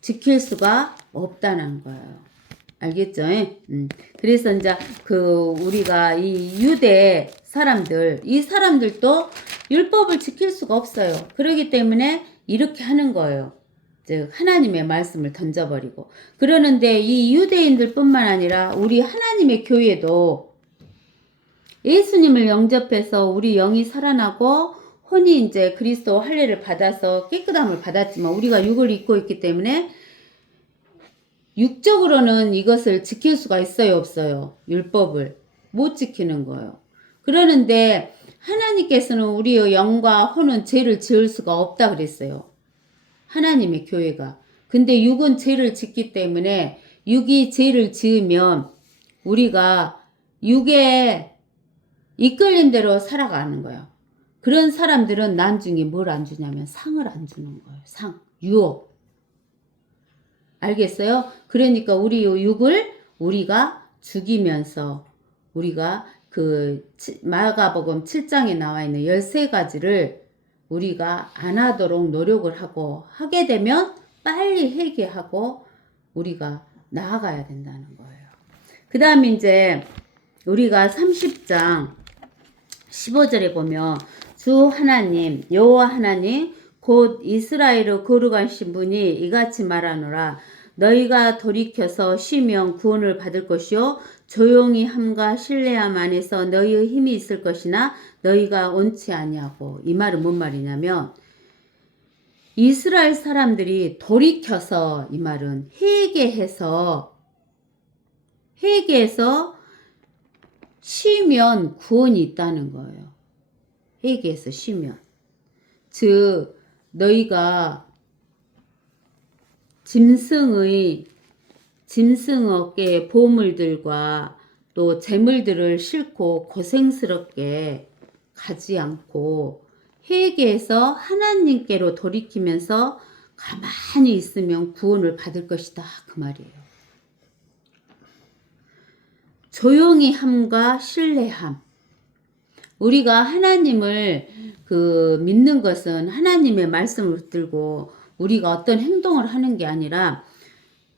지킬 수가 없다는 거예요. 알겠죠? 그래서 이제 우리가 이 유대 사람들, 이 사람들도 율법을 지킬 수가 없어요. 그렇기 때문에 이렇게 하는 거예요. 즉 하나님의 말씀을 던져버리고. 그러는데 이 유대인들 뿐만 아니라 우리 하나님의 교회도 예수님을 영접해서 우리 영이 살아나고 혼이 이제 그리스도 할례를 받아서 깨끗함을 받았지만 우리가 육을 입고 있기 때문에 육적으로는 이것을 지킬 수가 있어요, 없어요? 율법을 못 지키는 거예요. 그러는데 하나님께서는 우리의 영과 혼은 죄를 지을 수가 없다 그랬어요. 하나님의 교회가. 근데 육은 죄를 짓기 때문에 육이 죄를 지으면 우리가 육에 이끌린 대로 살아가는 거예요. 그런 사람들은 나중에 뭘 안 주냐면 상을 안 주는 거예요. 상, 유혹. 알겠어요? 그러니까 우리 요 육을 우리가 죽이면서 우리가 그 마가복음 7장에 나와 있는 13가지를 우리가 안 하도록 노력을 하고 하게 되면 빨리 회개하고 우리가 나아가야 된다는 거예요. 그 다음에 이제 우리가 30장 15절에 보면 주 하나님 여호와 하나님 곧 이스라엘을 거룩하신 분이 이같이 말하노라. 너희가 돌이켜서 쉬면 구원을 받을 것이요 조용히 함과 신뢰함 안에서 너희의 힘이 있을 것이나 너희가 원치 아니하고. 이 말은 뭔 말이냐면 이스라엘 사람들이 돌이켜서, 이 말은 회개해서 쉬면 구원이 있다는 거예요. 회개해서 쉬면. 즉 너희가 짐승의 보물들과 또 재물들을 싣고 고생스럽게 가지 않고 회개해서 하나님께로 돌이키면서 가만히 있으면 구원을 받을 것이다. 그 말이에요. 조용히 함과 신뢰함. 우리가 하나님을 믿는 것은 하나님의 말씀을 붙들고 우리가 어떤 행동을 하는 게 아니라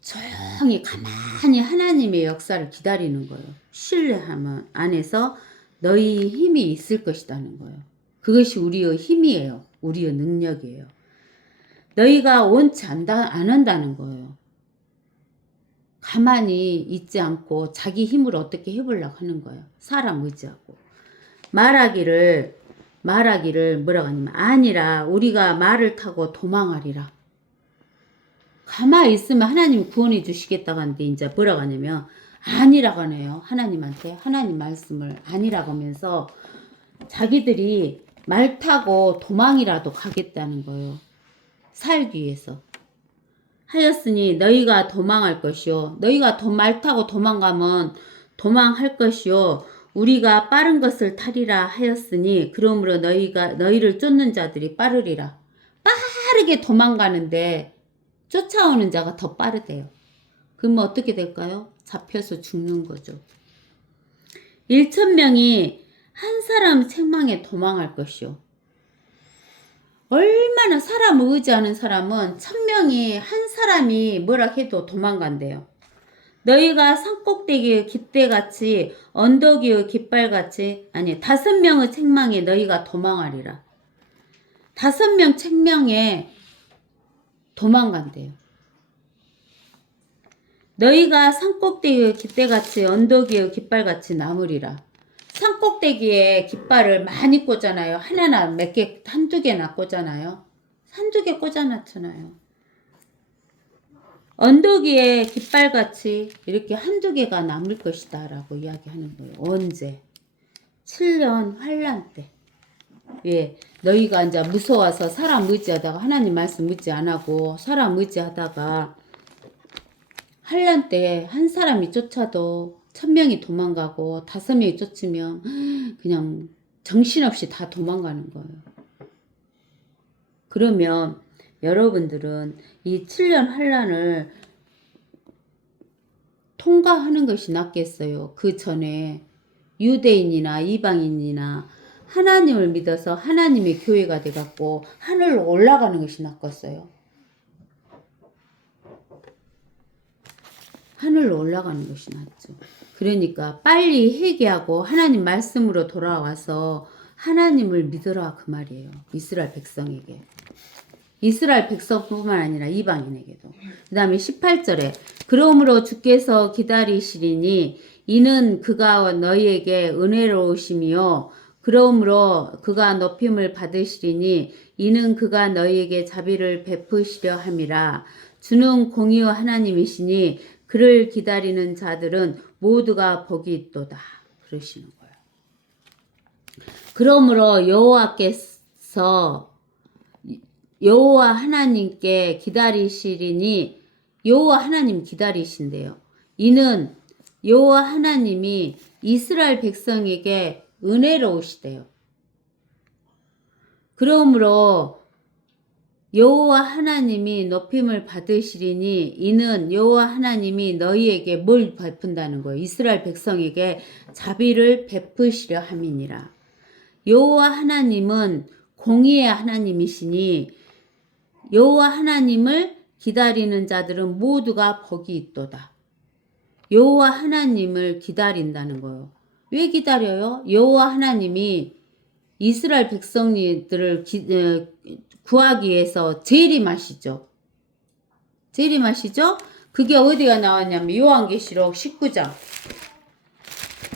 조용히 가만히 하나님의 역사를 기다리는 거예요. 신뢰함 안에서 너희 힘이 있을 것이라는 거예요. 그것이 우리의 힘이에요. 우리의 능력이에요. 너희가 원치 안 한다는 거예요. 가만히 있지 않고 자기 힘으로 어떻게 해보려고 하는 거예요. 사람 의지하고. 말하기를 뭐라고 하냐면 아니라 우리가 말을 타고 도망하리라. 가만히 있으면 하나님 구원해 주시겠다고 하는데 이제 뭐라고 하냐면 아니라고 하네요. 하나님한테 하나님 말씀을 아니라고 하면서 자기들이 말 타고 도망이라도 가겠다는 거예요. 살기 위해서. 하였으니 너희가 도망할 것이요 너희가 말 타고 도망가면 도망할 것이요 우리가 빠른 것을 타리라 하였으니 그러므로 너희를 쫓는 자들이 빠르리라. 빠르게 도망가는데 쫓아오는 자가 더 빠르대요. 그러면 어떻게 될까요? 잡혀서 죽는 거죠. 1,000명이 한 사람 책망에 도망할 것이요. 얼마나 사람을 의지하는 사람은 1,000명이 한 사람이 뭐라 해도 도망간대요. 너희가 산꼭대기의 깃대같이 언덕 위의 깃발같이 5명의 책망에 너희가 도망하리라. 5명 책망에 도망간대요. 너희가 산꼭대기의 깃대같이 언덕 위의 깃발같이 남으리라. 산꼭대기에 깃발을 많이 꽂잖아요. 하나나 몇 개, 한두 개나 꽂잖아요. 한두 개 꽂아놨잖아요. 언덕 위에 깃발같이 이렇게 한두 개가 남을 것이다 라고 이야기하는 거예요. 언제? 7년 환란 때. 예, 너희가 이제 무서워서 사람 의지하다가 하나님 말씀 의지 안 하고 사람 의지하다가 환란 때 한 사람이 쫓아도 1,000명이 도망가고 5명이 쫓으면 그냥 정신없이 다 도망가는 거예요. 그러면 여러분들은 이 7년 환란을 통과하는 것이 낫겠어요. 그 전에 유대인이나 이방인이나 하나님을 믿어서 하나님의 교회가 돼갖고 하늘로 올라가는 것이 낫겠어요. 하늘로 올라가는 것이 낫죠. 그러니까 빨리 회개하고 하나님 말씀으로 돌아와서 하나님을 믿으라 그 말이에요. 이스라엘 백성에게. 이스라엘 백성뿐만 아니라 이방인에게도. 그 다음에 18절에 그러므로 주께서 기다리시리니 이는 그가 너희에게 은혜로우심이요 그러므로 그가 높임을 받으시리니 이는 그가 너희에게 자비를 베푸시려 함이라. 주는 공의의 하나님이시니 그를 기다리는 자들은 모두가 복이 있도다. 그러시는 거예요. 그러므로 여호와 하나님께 기다리시리니 여호와 하나님 기다리신대요. 이는 여호와 하나님이 이스라엘 백성에게 은혜로우시대요. 그러므로 여호와 하나님이 높임을 받으시리니 이는 여호와 하나님이 너희에게 뭘 베푼다는 거예요. 이스라엘 백성에게 자비를 베푸시려 함이니라. 여호와 하나님은 공의의 하나님이시니 여호와 하나님을 기다리는 자들은 모두가 복이 있도다. 여호와 하나님을 기다린다는 거예요. 왜 기다려요? 여호와 하나님이 이스라엘 백성들을 구하기 위해서 재림하시죠. 재림하시죠? 그게 어디가 나왔냐면 요한계시록 19장.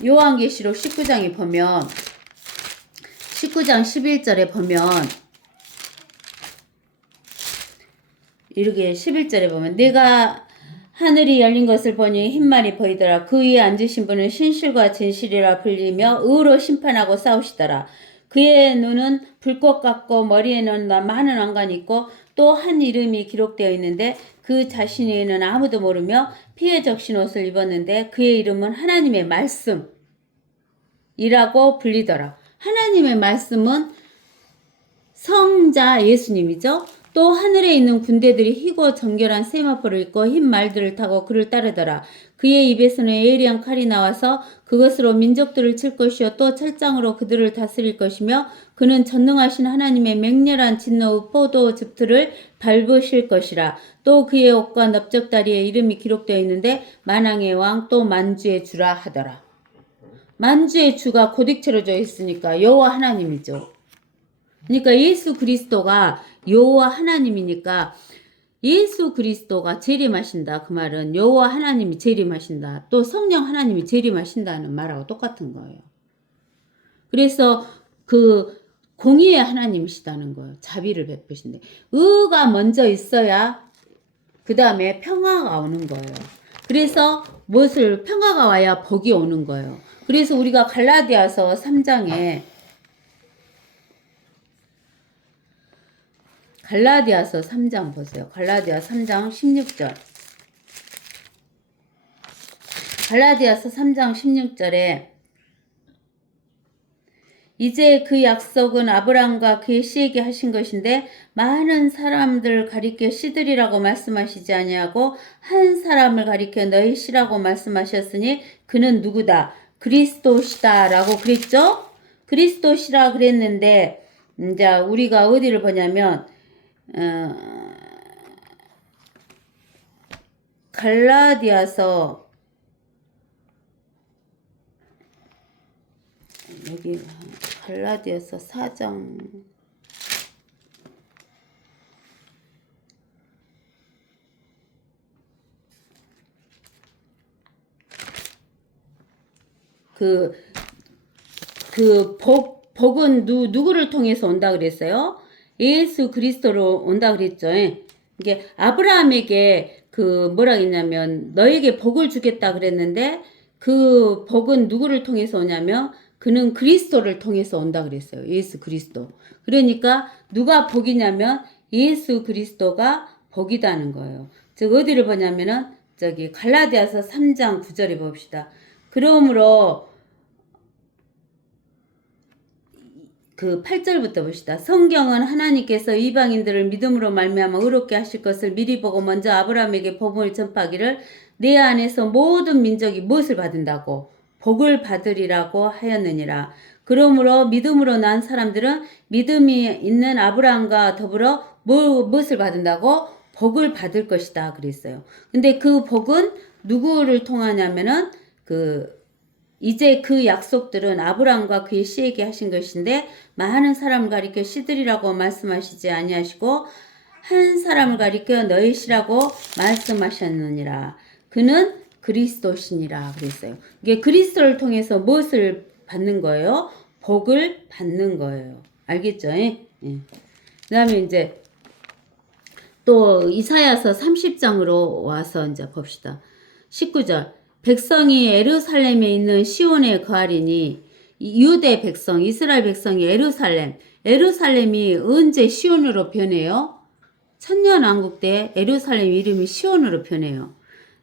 요한계시록 19장에 보면 19장 11절에 보면 이렇게 11절에 보면 내가 하늘이 열린 것을 보니 흰말이 보이더라. 그 위에 앉으신 분은 신실과 진실이라 불리며 의로 심판하고 싸우시더라. 그의 눈은 불꽃 같고 머리에는 많은 왕관이 있고 또 한 이름이 기록되어 있는데 그 자신에는 아무도 모르며 피에 적신 옷을 입었는데 그의 이름은 하나님의 말씀이라고 불리더라. 하나님의 말씀은 성자 예수님이죠. 또 하늘에 있는 군대들이 희고 정결한 세마포를 입고 흰 말들을 타고 그를 따르더라. 그의 입에서는 예리한 칼이 나와서 그것으로 민족들을 칠 것이요 또 철장으로 그들을 다스릴 것이며 그는 전능하신 하나님의 맹렬한 진노의 포도 즙틀을 밟으실 것이라. 또 그의 옷과 넓적다리에 이름이 기록되어 있는데 만왕의 왕 또 만주의 주라 하더라. 만주의 주가 고딕체로 져 있으니까 여호와 하나님이죠. 그러니까 예수 그리스도가 여호와 하나님이니까 예수 그리스도가 재림하신다. 그 말은 여호와 하나님이 재림하신다. 또 성령 하나님이 재림하신다는 말하고 똑같은 거예요. 그래서 그 공의의 하나님이시다는 거예요. 자비를 베푸신데 의가 먼저 있어야 그 다음에 평화가 오는 거예요. 그래서 무엇을 평화가 와야 복이 오는 거예요. 그래서 우리가 갈라디아서 3장에 갈라디아서 3장 보세요. 갈라디아 3장 16절. 갈라디아서 3장 16절에 이제 그 약속은 아브라함과 그의 씨에게 하신 것인데 많은 사람들 가리켜 씨들이라고 말씀하시지 아니하고 한 사람을 가리켜 너희 씨라고 말씀하셨으니 그는 누구다? 그리스도시다 라고 그랬죠? 그리스도시라 그랬는데 이제 우리가 어디를 보냐면 갈라디아서 여기 갈라디아서 4장 복은 누구를 통해서 온다 그랬어요? 예수 그리스도로 온다 그랬죠. 이게 아브라함에게 그 뭐라 했냐면 너에게 복을 주겠다 그랬는데 그 복은 누구를 통해서 오냐면 그는 그리스도를 통해서 온다 그랬어요. 예수 그리스도. 그러니까 누가 복이냐면 예수 그리스도가 복이다는 거예요. 즉 어디를 보냐면은 저기 갈라디아서 3장 9절에 봅시다. 그러므로 그 8절부터 봅시다. 성경은 하나님께서 이방인들을 믿음으로 말미암아 의롭게 하실 것을 미리 보고 먼저 아브라함에게 복음을 전파하기를 내 안에서 모든 민족이 무엇을 받은다고? 복을 받으리라고 하였느니라. 그러므로 믿음으로 난 사람들은 믿음이 있는 아브라함과 더불어 무엇을 받은다고? 복을 받을 것이다 그랬어요. 근데 그 복은 누구를 통하냐면은 이제 그 약속들은 아브라함과 그의 씨에게 하신 것인데 많은 사람을 가리켜 씨들이라고 말씀하시지 아니하시고 한 사람을 가리켜 너희 씨라고 말씀하셨느니라. 그는 그리스도시니라 그랬어요. 이게 그리스도를 통해서 무엇을 받는 거예요? 복을 받는 거예요. 알겠죠? 예. 그 다음에 이제 또 이사야서 30장으로 와서 이제 봅시다. 19절. 백성이 에루살렘에 있는 시온에 거하리니 유대 백성, 이스라엘 백성이 에루살렘이 언제 시온으로 변해요? 천년왕국 때 에루살렘 이름이 시온으로 변해요.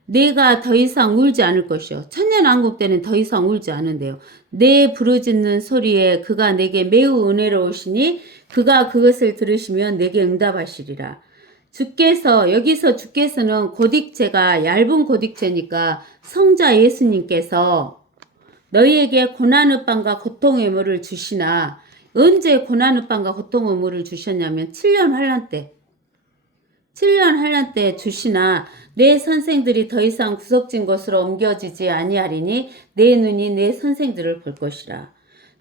내가 더 이상 울지 않을 것이요. 천년왕국 때는 더 이상 울지 않은데요. 내 부르짖는 소리에 그가 내게 매우 은혜로우시니 그가 그것을 들으시면 내게 응답하시리라. 여기서 주께서는 고딕체가 얇은 고딕체니까 성자 예수님께서 너희에게 고난의 빵과 고통의 물을 주시나, 언제 고난의 빵과 고통의 물을 주셨냐면 7년 환란 때. 7년 환란 때 주시나 내 선생들이 더 이상 구석진 곳으로 옮겨지지 아니하리니 내 눈이 내 선생들을 볼 것이라.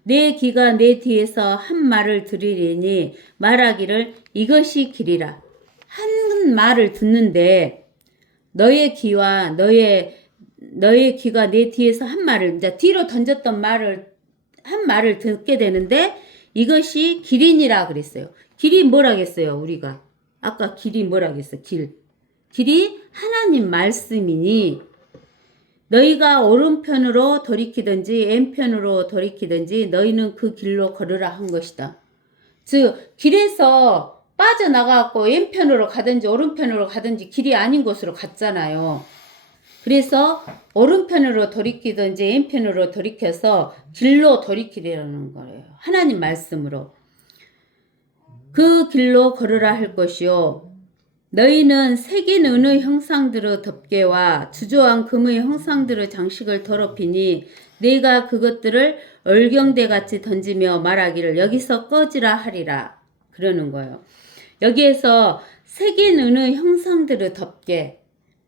내 귀가 내 뒤에서 한 말을 들으리니 말하기를 이것이 길이라. 한 말을 듣는데 너의 귀가 내 뒤에서 한 말을, 이제 뒤로 던졌던 한 말을 듣게 되는데 이것이 길이니라 그랬어요. 길이 뭐라겠어요, 우리가? 아까 길이 뭐라겠어, 길이 하나님 말씀이니 너희가 오른편으로 돌이키든지 왼편으로 돌이키든지 너희는 그 길로 걸으라 한 것이다. 즉 길에서 빠져나가고 왼편으로 가든지 오른편으로 가든지 길이 아닌 곳으로 갔잖아요. 그래서 오른편으로 돌이키든지 왼편으로 돌이켜서 길로 돌이키려는 거예요. 하나님 말씀으로. 그 길로 걸으라 할 것이요. 너희는 새긴 은의 형상들의 덮개와 주조한 금의 형상들의 장식을 더럽히니 내가 그것들을 얼경대같이 던지며 말하기를 여기서 꺼지라 하리라. 그러는 거예요. 여기에서 새긴 은의 형상들의 덮개,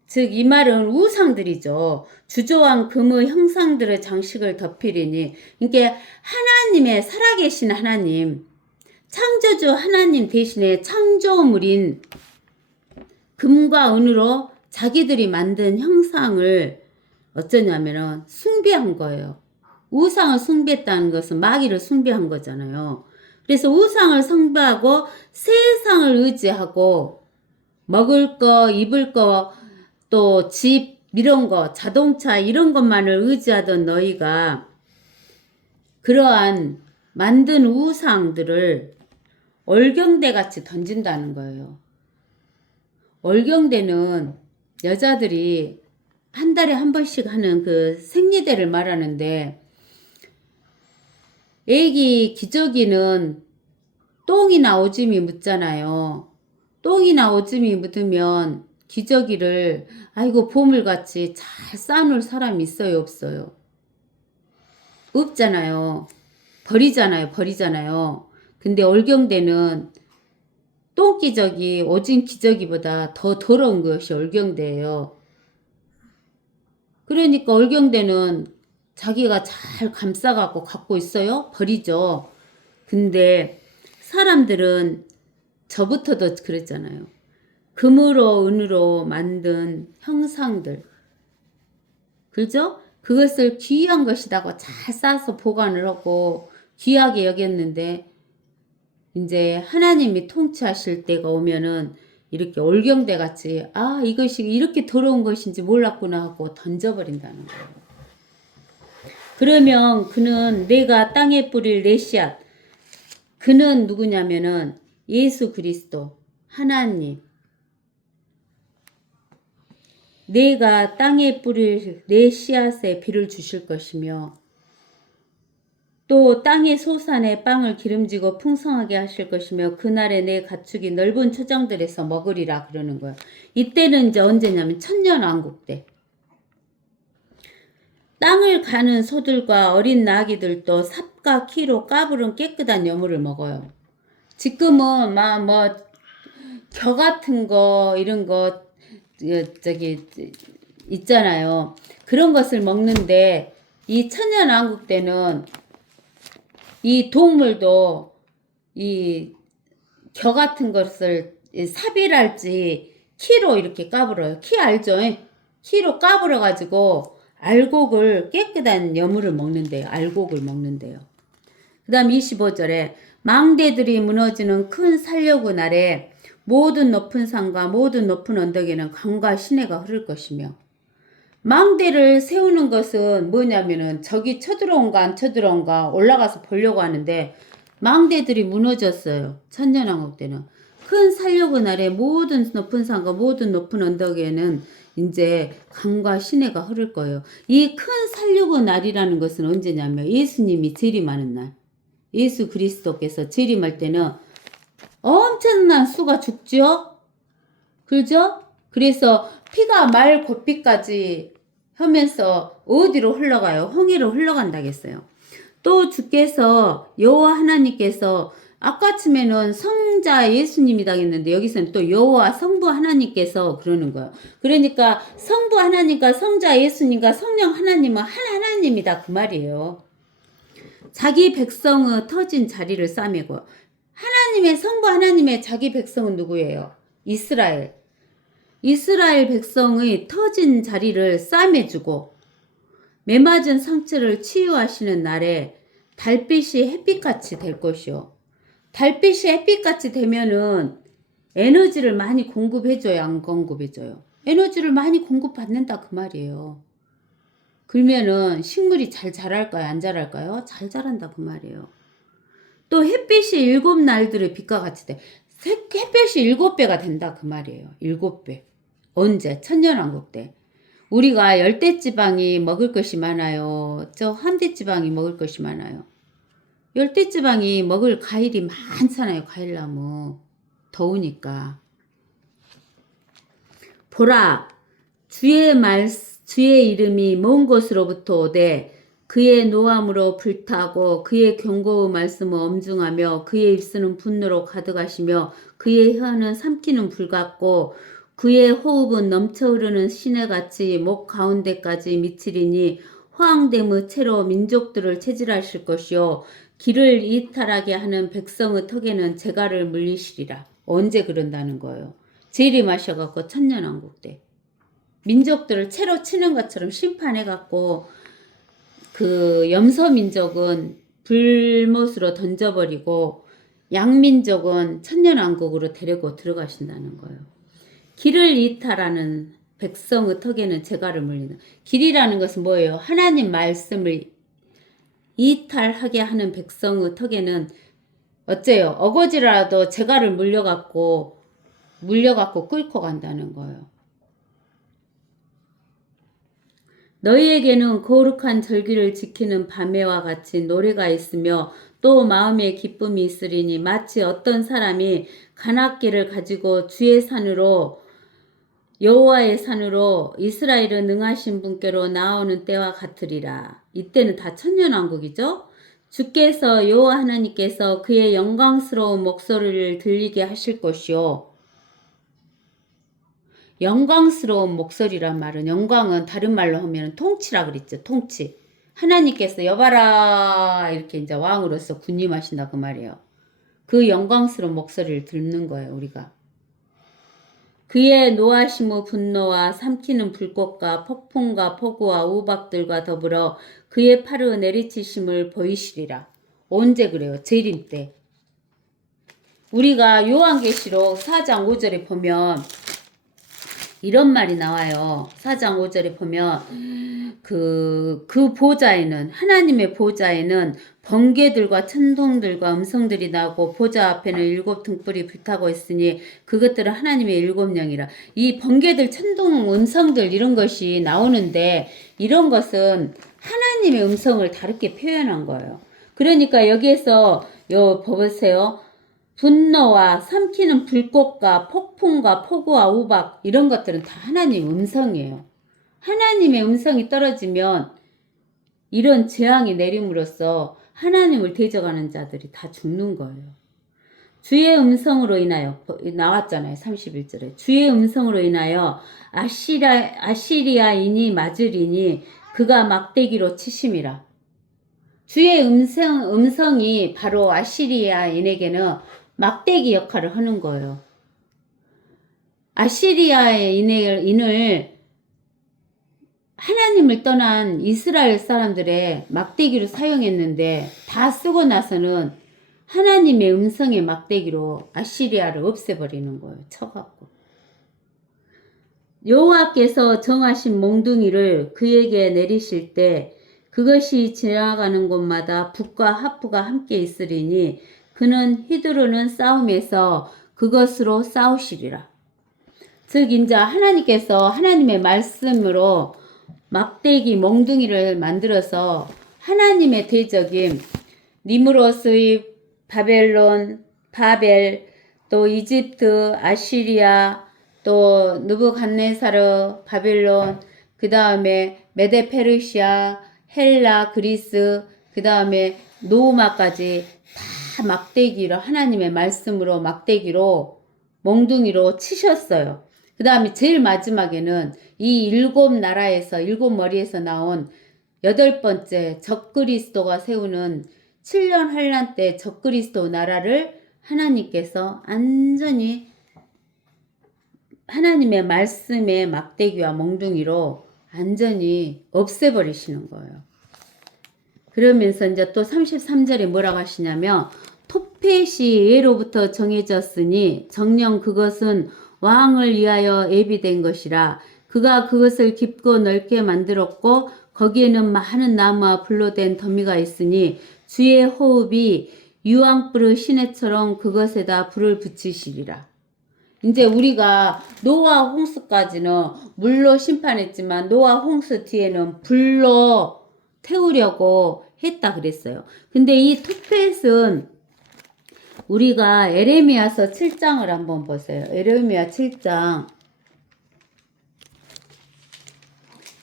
즉 이 말은 우상들이죠. 주조한 금의 형상들의 장식을 덮이리니, 그러니까 하나님의 살아계신 하나님, 창조주 하나님 대신에 창조물인 금과 은으로 자기들이 만든 형상을 어쩌냐면은 숭배한 거예요. 우상을 숭배했다는 것은 마귀를 숭배한 거잖아요. 그래서 우상을 숭배하고 세상을 의지하고 먹을 거, 입을 거, 또 집 이런 거, 자동차 이런 것만을 의지하던 너희가 그러한 만든 우상들을 얼경대같이 던진다는 거예요. 얼경대는 여자들이 한 달에 한 번씩 하는 그 생리대를 말하는데, 애기 기저귀는 똥이나 오줌이 묻잖아요. 똥이나 오줌이 묻으면 기저귀를 아이고 보물같이 잘 싸놓을 사람이 있어요, 없어요? 없잖아요. 버리잖아요. 근데 얼경대는 똥기저귀, 오줌 기저귀보다 더 더러운 것이 얼경대예요. 그러니까 얼경대는 자기가 잘 감싸갖고 갖고 있어요? 버리죠. 근데 사람들은 저부터도 그랬잖아요. 금으로 은으로 만든 형상들, 그죠? 그것을 귀한 것이라고 잘 싸서 보관을 하고 귀하게 여겼는데 이제 하나님이 통치하실 때가 오면은 이렇게 올경대 같이 이것이 이렇게 더러운 것인지 몰랐구나 하고 던져버린다는 거예요. 그러면 그는 내가 땅에 뿌릴 내 씨앗, 그는 누구냐면은 예수 그리스도 하나님, 내가 땅에 뿌릴 내 씨앗에 비를 주실 것이며 또 땅의 소산에 빵을 기름지고 풍성하게 하실 것이며 그날에 내 가축이 넓은 초장들에서 먹으리라 그러는 거예요. 이때는 이제 언제냐면 천년왕국 때. 땅을 가는 소들과 어린 나귀들도 삽과 키로 까부른 깨끗한 여물을 먹어요. 지금은 겨 같은 거 이런 거 있잖아요. 그런 것을 먹는데 이 천년왕국 때는 이 동물도 이 겨 같은 것을 삽이랄지 키로 이렇게 까불어요. 키 알죠? 키로 까불어 가지고 알곡을 깨끗한 여물을 먹는데요. 알곡을 먹는데요. 그 다음 25절에 망대들이 무너지는 큰 살려구 날에 모든 높은 산과 모든 높은 언덕에는 강과 시내가 흐를 것이며, 망대를 세우는 것은 뭐냐면은 저기 쳐들어온가 안 쳐들어온가 올라가서 보려고 하는데 망대들이 무너졌어요. 천년왕국 때는. 큰 살려구 날에 모든 높은 산과 모든 높은 언덕에는 이제 강과 시내가 흐를 거예요. 이 큰 살육의 날이라는 것은 언제냐면 예수님이 재림하는 날. 예수 그리스도께서 재림할 때는 엄청난 수가 죽죠? 그죠? 그래서 피가 말 곧피까지 하면서 어디로 흘러가요? 홍해로 흘러간다겠어요. 또 주께서 여호와 하나님께서 아까쯤에는 성자 예수님이다 했는데 여기서는 또 여호와 성부 하나님께서 그러는 거예요. 그러니까 성부 하나님과 성자 예수님과 성령 하나님은 한 하나님이다 그 말이에요. 자기 백성의 터진 자리를 싸매고 하나님의 성부 하나님의 자기 백성은 누구예요? 이스라엘. 이스라엘 백성의 터진 자리를 싸매주고 메맞은 상처를 치유하시는 날에 달빛이 햇빛같이 될 것이요. 달빛이 햇빛같이 되면은 에너지를 많이 공급해줘요, 안 공급해줘요? 에너지를 많이 공급받는다 그 말이에요. 그러면은 식물이 잘 자랄까요, 안 자랄까요? 잘 자란다 그 말이에요. 또 햇빛이 7날들의 빛과 같이 돼. 햇빛이 7배가 된다 그 말이에요. 7배. 언제? 천년왕국 때. 우리가 열대지방이 먹을 것이 많아요. 저 함대지방이 먹을 것이 많아요. 열대지방이 먹을 과일이 많잖아요. 과일나무. 더우니까. 보라, 주의 이름이 먼 곳으로부터 오되 그의 노함으로 불타고 그의 경고의 말씀을 엄중하며 그의 입술은 분노로 가득하시며 그의 혀는 삼키는 불 같고 그의 호흡은 넘쳐 흐르는 시내같이 목 가운데까지 미치리니 호황됨의 채로 민족들을 체질하실 것이요 길을 이탈하게 하는 백성의 턱에는 재갈을 물리시리라. 언제 그런다는 거예요? 재림하셔갖고 천년왕국 때 민족들을 채로 치는 것처럼 심판해갖고 그 염소민족은 불못으로 던져버리고 양민족은 천년왕국으로 데리고 들어가신다는 거예요. 길을 이탈하는 백성의 턱에는 재갈을 물리는. 길이라는 것은 뭐예요? 하나님 말씀을 이탈하게 하는 백성의 턱에는 어째요? 어거지라도 재갈을 물려갖고 끌고 간다는 거예요. 너희에게는 거룩한 절기를 지키는 밤에와 같이 노래가 있으며 또 마음에 기쁨이 있으리니 마치 어떤 사람이 간악기를 가지고 주의 산으로 여호와의 산으로 이스라엘의 능하신 분께로 나오는 때와 같으리라. 이때는 다 천년왕국이죠. 주께서 여호와 하나님께서 그의 영광스러운 목소리를 들리게 하실 것이요. 영광스러운 목소리란 말은 영광은 다른 말로 하면 통치라 그랬죠. 통치. 하나님께서 여봐라 이렇게 이제 왕으로서 군림하신다 그 말이에요. 그 영광스러운 목소리를 듣는 거예요. 우리가. 그의 노하심의 분노와 삼키는 불꽃과 폭풍과 폭우와 우박들과 더불어 그의 팔의 내리치심을 보이시리라. 언제 그래요? 재림 때. 우리가 요한계시록 4장 5절에 보면 이런 말이 나와요. 4장 5절에 보면 그 보좌에는 하나님의 보좌에는 번개들과 천둥들과 음성들이 나고 보좌 앞에는 7 등불이 불타고 있으니 그것들은 하나님의 7 영이라. 이 번개들, 천둥, 음성들 이런 것이 나오는데 이런 것은 하나님의 음성을 다르게 표현한 거예요. 그러니까 여기에서 보세요. 분노와 삼키는 불꽃과 폭풍과 폭우와 우박 이런 것들은 다 하나님의 음성이에요. 하나님의 음성이 떨어지면 이런 재앙이 내림으로써 하나님을 대적하는 자들이 다 죽는 거예요. 주의 음성으로 인하여 나왔잖아요. 31절에 주의 음성으로 인하여 아시리아인이 맞으리니 그가 막대기로 치심이라. 주의 음성이 바로 아시리아인에게는 막대기 역할을 하는 거예요. 아시리아의 인을 하나님을 떠난 이스라엘 사람들의 막대기로 사용했는데 다 쓰고 나서는 하나님의 음성의 막대기로 아시리아를 없애버리는 거예요. 쳐갖고. 여호와께서 정하신 몽둥이를 그에게 내리실 때 그것이 지나가는 곳마다 북과 하프가 함께 있으리니 그는 휘두르는 싸움에서 그것으로 싸우시리라. 즉 이제 하나님께서 하나님의 말씀으로 막대기 몽둥이를 만들어서 하나님의 대적인 니무로스의 바벨론, 바벨, 또 이집트, 아시리아, 또 느부갓네사르, 바벨론, 그 다음에 메데페르시아, 헬라, 그리스, 그 다음에 노마까지 다 막대기로 하나님의 말씀으로 막대기로 몽둥이로 치셨어요. 그 다음에 제일 마지막에는 이 일곱 나라에서 일곱 머리에서 나온 여덟 번째 적그리스도가 세우는 7년 환란 때 적그리스도 나라를 하나님께서 안전히 하나님의 말씀의 막대기와 몽둥이로 안전히 없애버리시는 거예요. 그러면서 이제 또 33절에 뭐라고 하시냐면 토펫이 예로부터 정해졌으니 정녕 그것은 왕을 위하여 예비된 것이라 그가 그것을 깊고 넓게 만들었고 거기에는 많은 나무와 불로 된 더미가 있으니 주의 호흡이 유황불의 시내처럼 그것에다 불을 붙이시리라. 이제 우리가 노아 홍수까지는 물로 심판했지만 노아 홍수 뒤에는 불로 태우려고 했다 그랬어요. 근데 이 토펫은 우리가 에레미야서 7장을 한번 보세요. 에레미야 7장.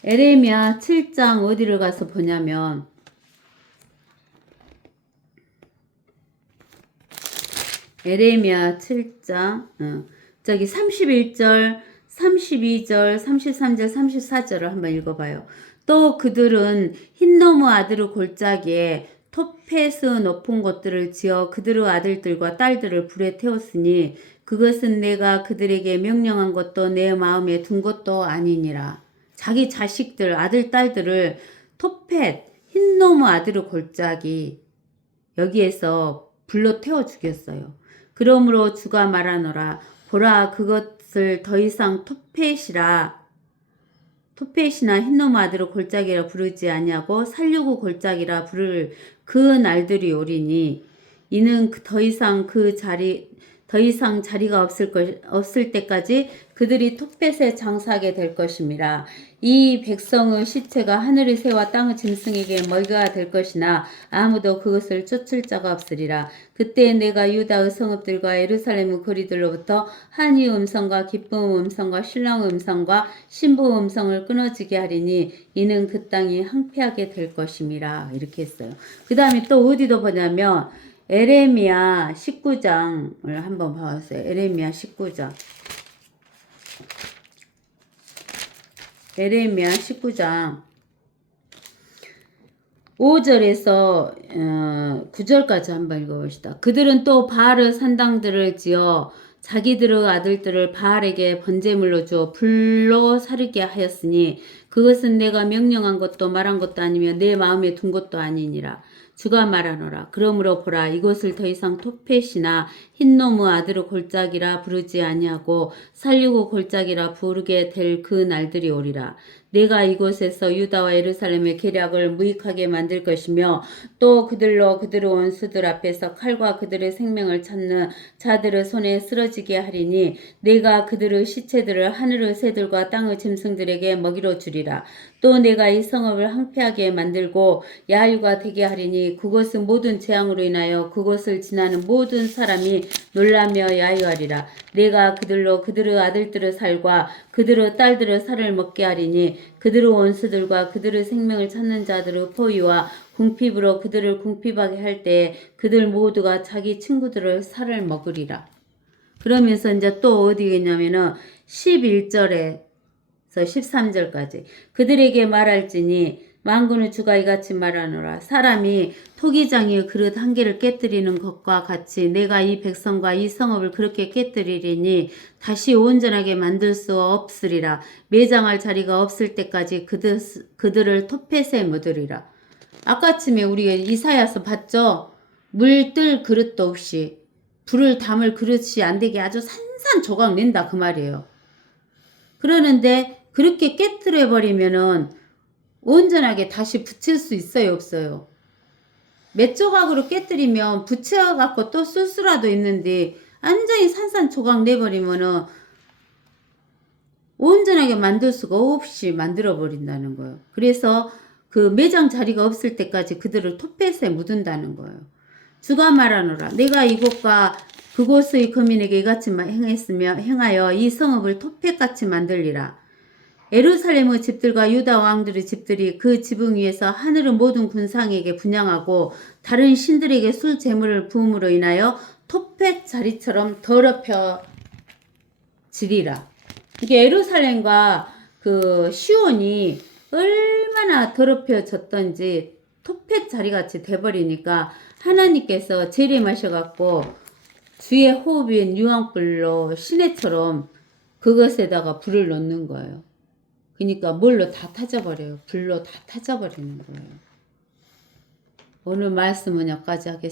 에레미야 7장 어디를 가서 보냐면 에레미야 7장 저기 31절, 32절, 33절, 34절을 한번 읽어봐요. 또 그들은 흰노무 아들의 골짜기에 토펫의 높은 곳들을 지어 그들의 아들들과 딸들을 불에 태웠으니 그것은 내가 그들에게 명령한 것도 내 마음에 둔 것도 아니니라. 자기 자식들, 아들, 딸들을 토펫, 흰노무 아들의 골짜기 여기에서 불로 태워 죽였어요. 그러므로 주가 말하노라 보라 그것을 더 이상 토펫이나 흰놈 아들의 골짜기라 부르지 아니하고 살려고 골짜기라 부를 그 날들이 오리니 이는 더 이상 자리가 없을 때까지 그들이 토펫에 장사하게 될 것임이라. 이 백성의 시체가 하늘의 새와 땅의 짐승에게 먹이가 될 것이나 아무도 그것을 쫓을 자가 없으리라. 그때 내가 유다의 성읍들과 예루살렘의 거리들로부터 한이 음성과 기쁨 음성과 신랑 음성과 신부 음성을 끊어지게 하리니 이는 그 땅이 황폐하게 될 것임이라. 이렇게 했어요. 그 다음에 또 어디도 보냐면 에레미야 19장을 한번 봐보세요. 에레미야 19장. 에레미야 19장 5절에서 9절까지 한번 읽어봅시다. 그들은 또 바알의 산당들을 지어 자기들의 아들들을 바알에게 번제물로 주어 불로 사르게 하였으니 그것은 내가 명령한 것도 말한 것도 아니며 내 마음에 둔 것도 아니니라. 주가 말하노라. 그러므로 보라 이곳을 더 이상 토펫이나 흰놈의 아들의 골짜기라 부르지 아니하고 살리고 골짜기라 부르게 될 그 날들이 오리라. 내가 이곳에서 유다와 예루살렘의 계략을 무익하게 만들 것이며 또 그들로 그들의 원수들 앞에서 칼과 그들의 생명을 찾는 자들의 손에 쓰러지게 하리니 내가 그들의 시체들을 하늘의 새들과 땅의 짐승들에게 먹이로 주리라. 또 내가 이 성읍을 황폐하게 만들고 야유가 되게 하리니 그곳의 모든 재앙으로 인하여 그곳을 지나는 모든 사람이 놀라며 야유하리라. 내가 그들로 그들의 아들들의 살과 그들의 딸들의 살을 먹게 하리니 그들의 원수들과 그들의 생명을 찾는 자들의 포위와 궁핍으로 그들을 궁핍하게 할 때에 그들 모두가 자기 친구들의 살을 먹으리라. 그러면서 이제 또 어디겠냐면은 11절에서 13절까지 그들에게 말할지니 만군의 주가 이같이 말하노라. 사람이 토기장의 그릇 한 개를 깨뜨리는 것과 같이 내가 이 백성과 이 성읍을 그렇게 깨뜨리리니 다시 온전하게 만들 수 없으리라. 매장할 자리가 없을 때까지 그들을 토펫에 묻으리라. 아까쯤에 우리 이사야서 봤죠? 물 뜰 그릇도 없이 불을 담을 그릇이 안 되게 아주 산산조각 낸다 그 말이에요. 그러는데 그렇게 깨뜨려 버리면은 온전하게 다시 붙일 수 있어요, 없어요? 몇 조각으로 깨뜨리면 붙여갖고 또 쓸 수라도 있는데 완전히 산산조각 내버리면은 온전하게 만들 수가 없이 만들어 버린다는 거예요. 그래서 그 매장 자리가 없을 때까지 그들을 토펫에 묻은다는 거예요. 주가 말하노라. 내가 이곳과 그곳의 거민에게 이같이 행하여 이 성읍을 토펫같이 만들리라. 예루살렘의 집들과 유다 왕들의 집들이 그 지붕 위에서 하늘의 모든 군상에게 분양하고 다른 신들에게 술 재물을 부음으로 인하여 토펫 자리처럼 더럽혀지리라. 이게 예루살렘과 그 시온이 얼마나 더럽혀졌던지 토펫 자리같이 돼버리니까 하나님께서 재림하셔갖고 주의 호흡인 유황불로 시내처럼 그것에다가 불을 넣는 거예요. 그러니까 뭘로 다 타져버려요. 불로 다 타져버리는 거예요. 오늘 말씀은 여기까지 하겠습니다.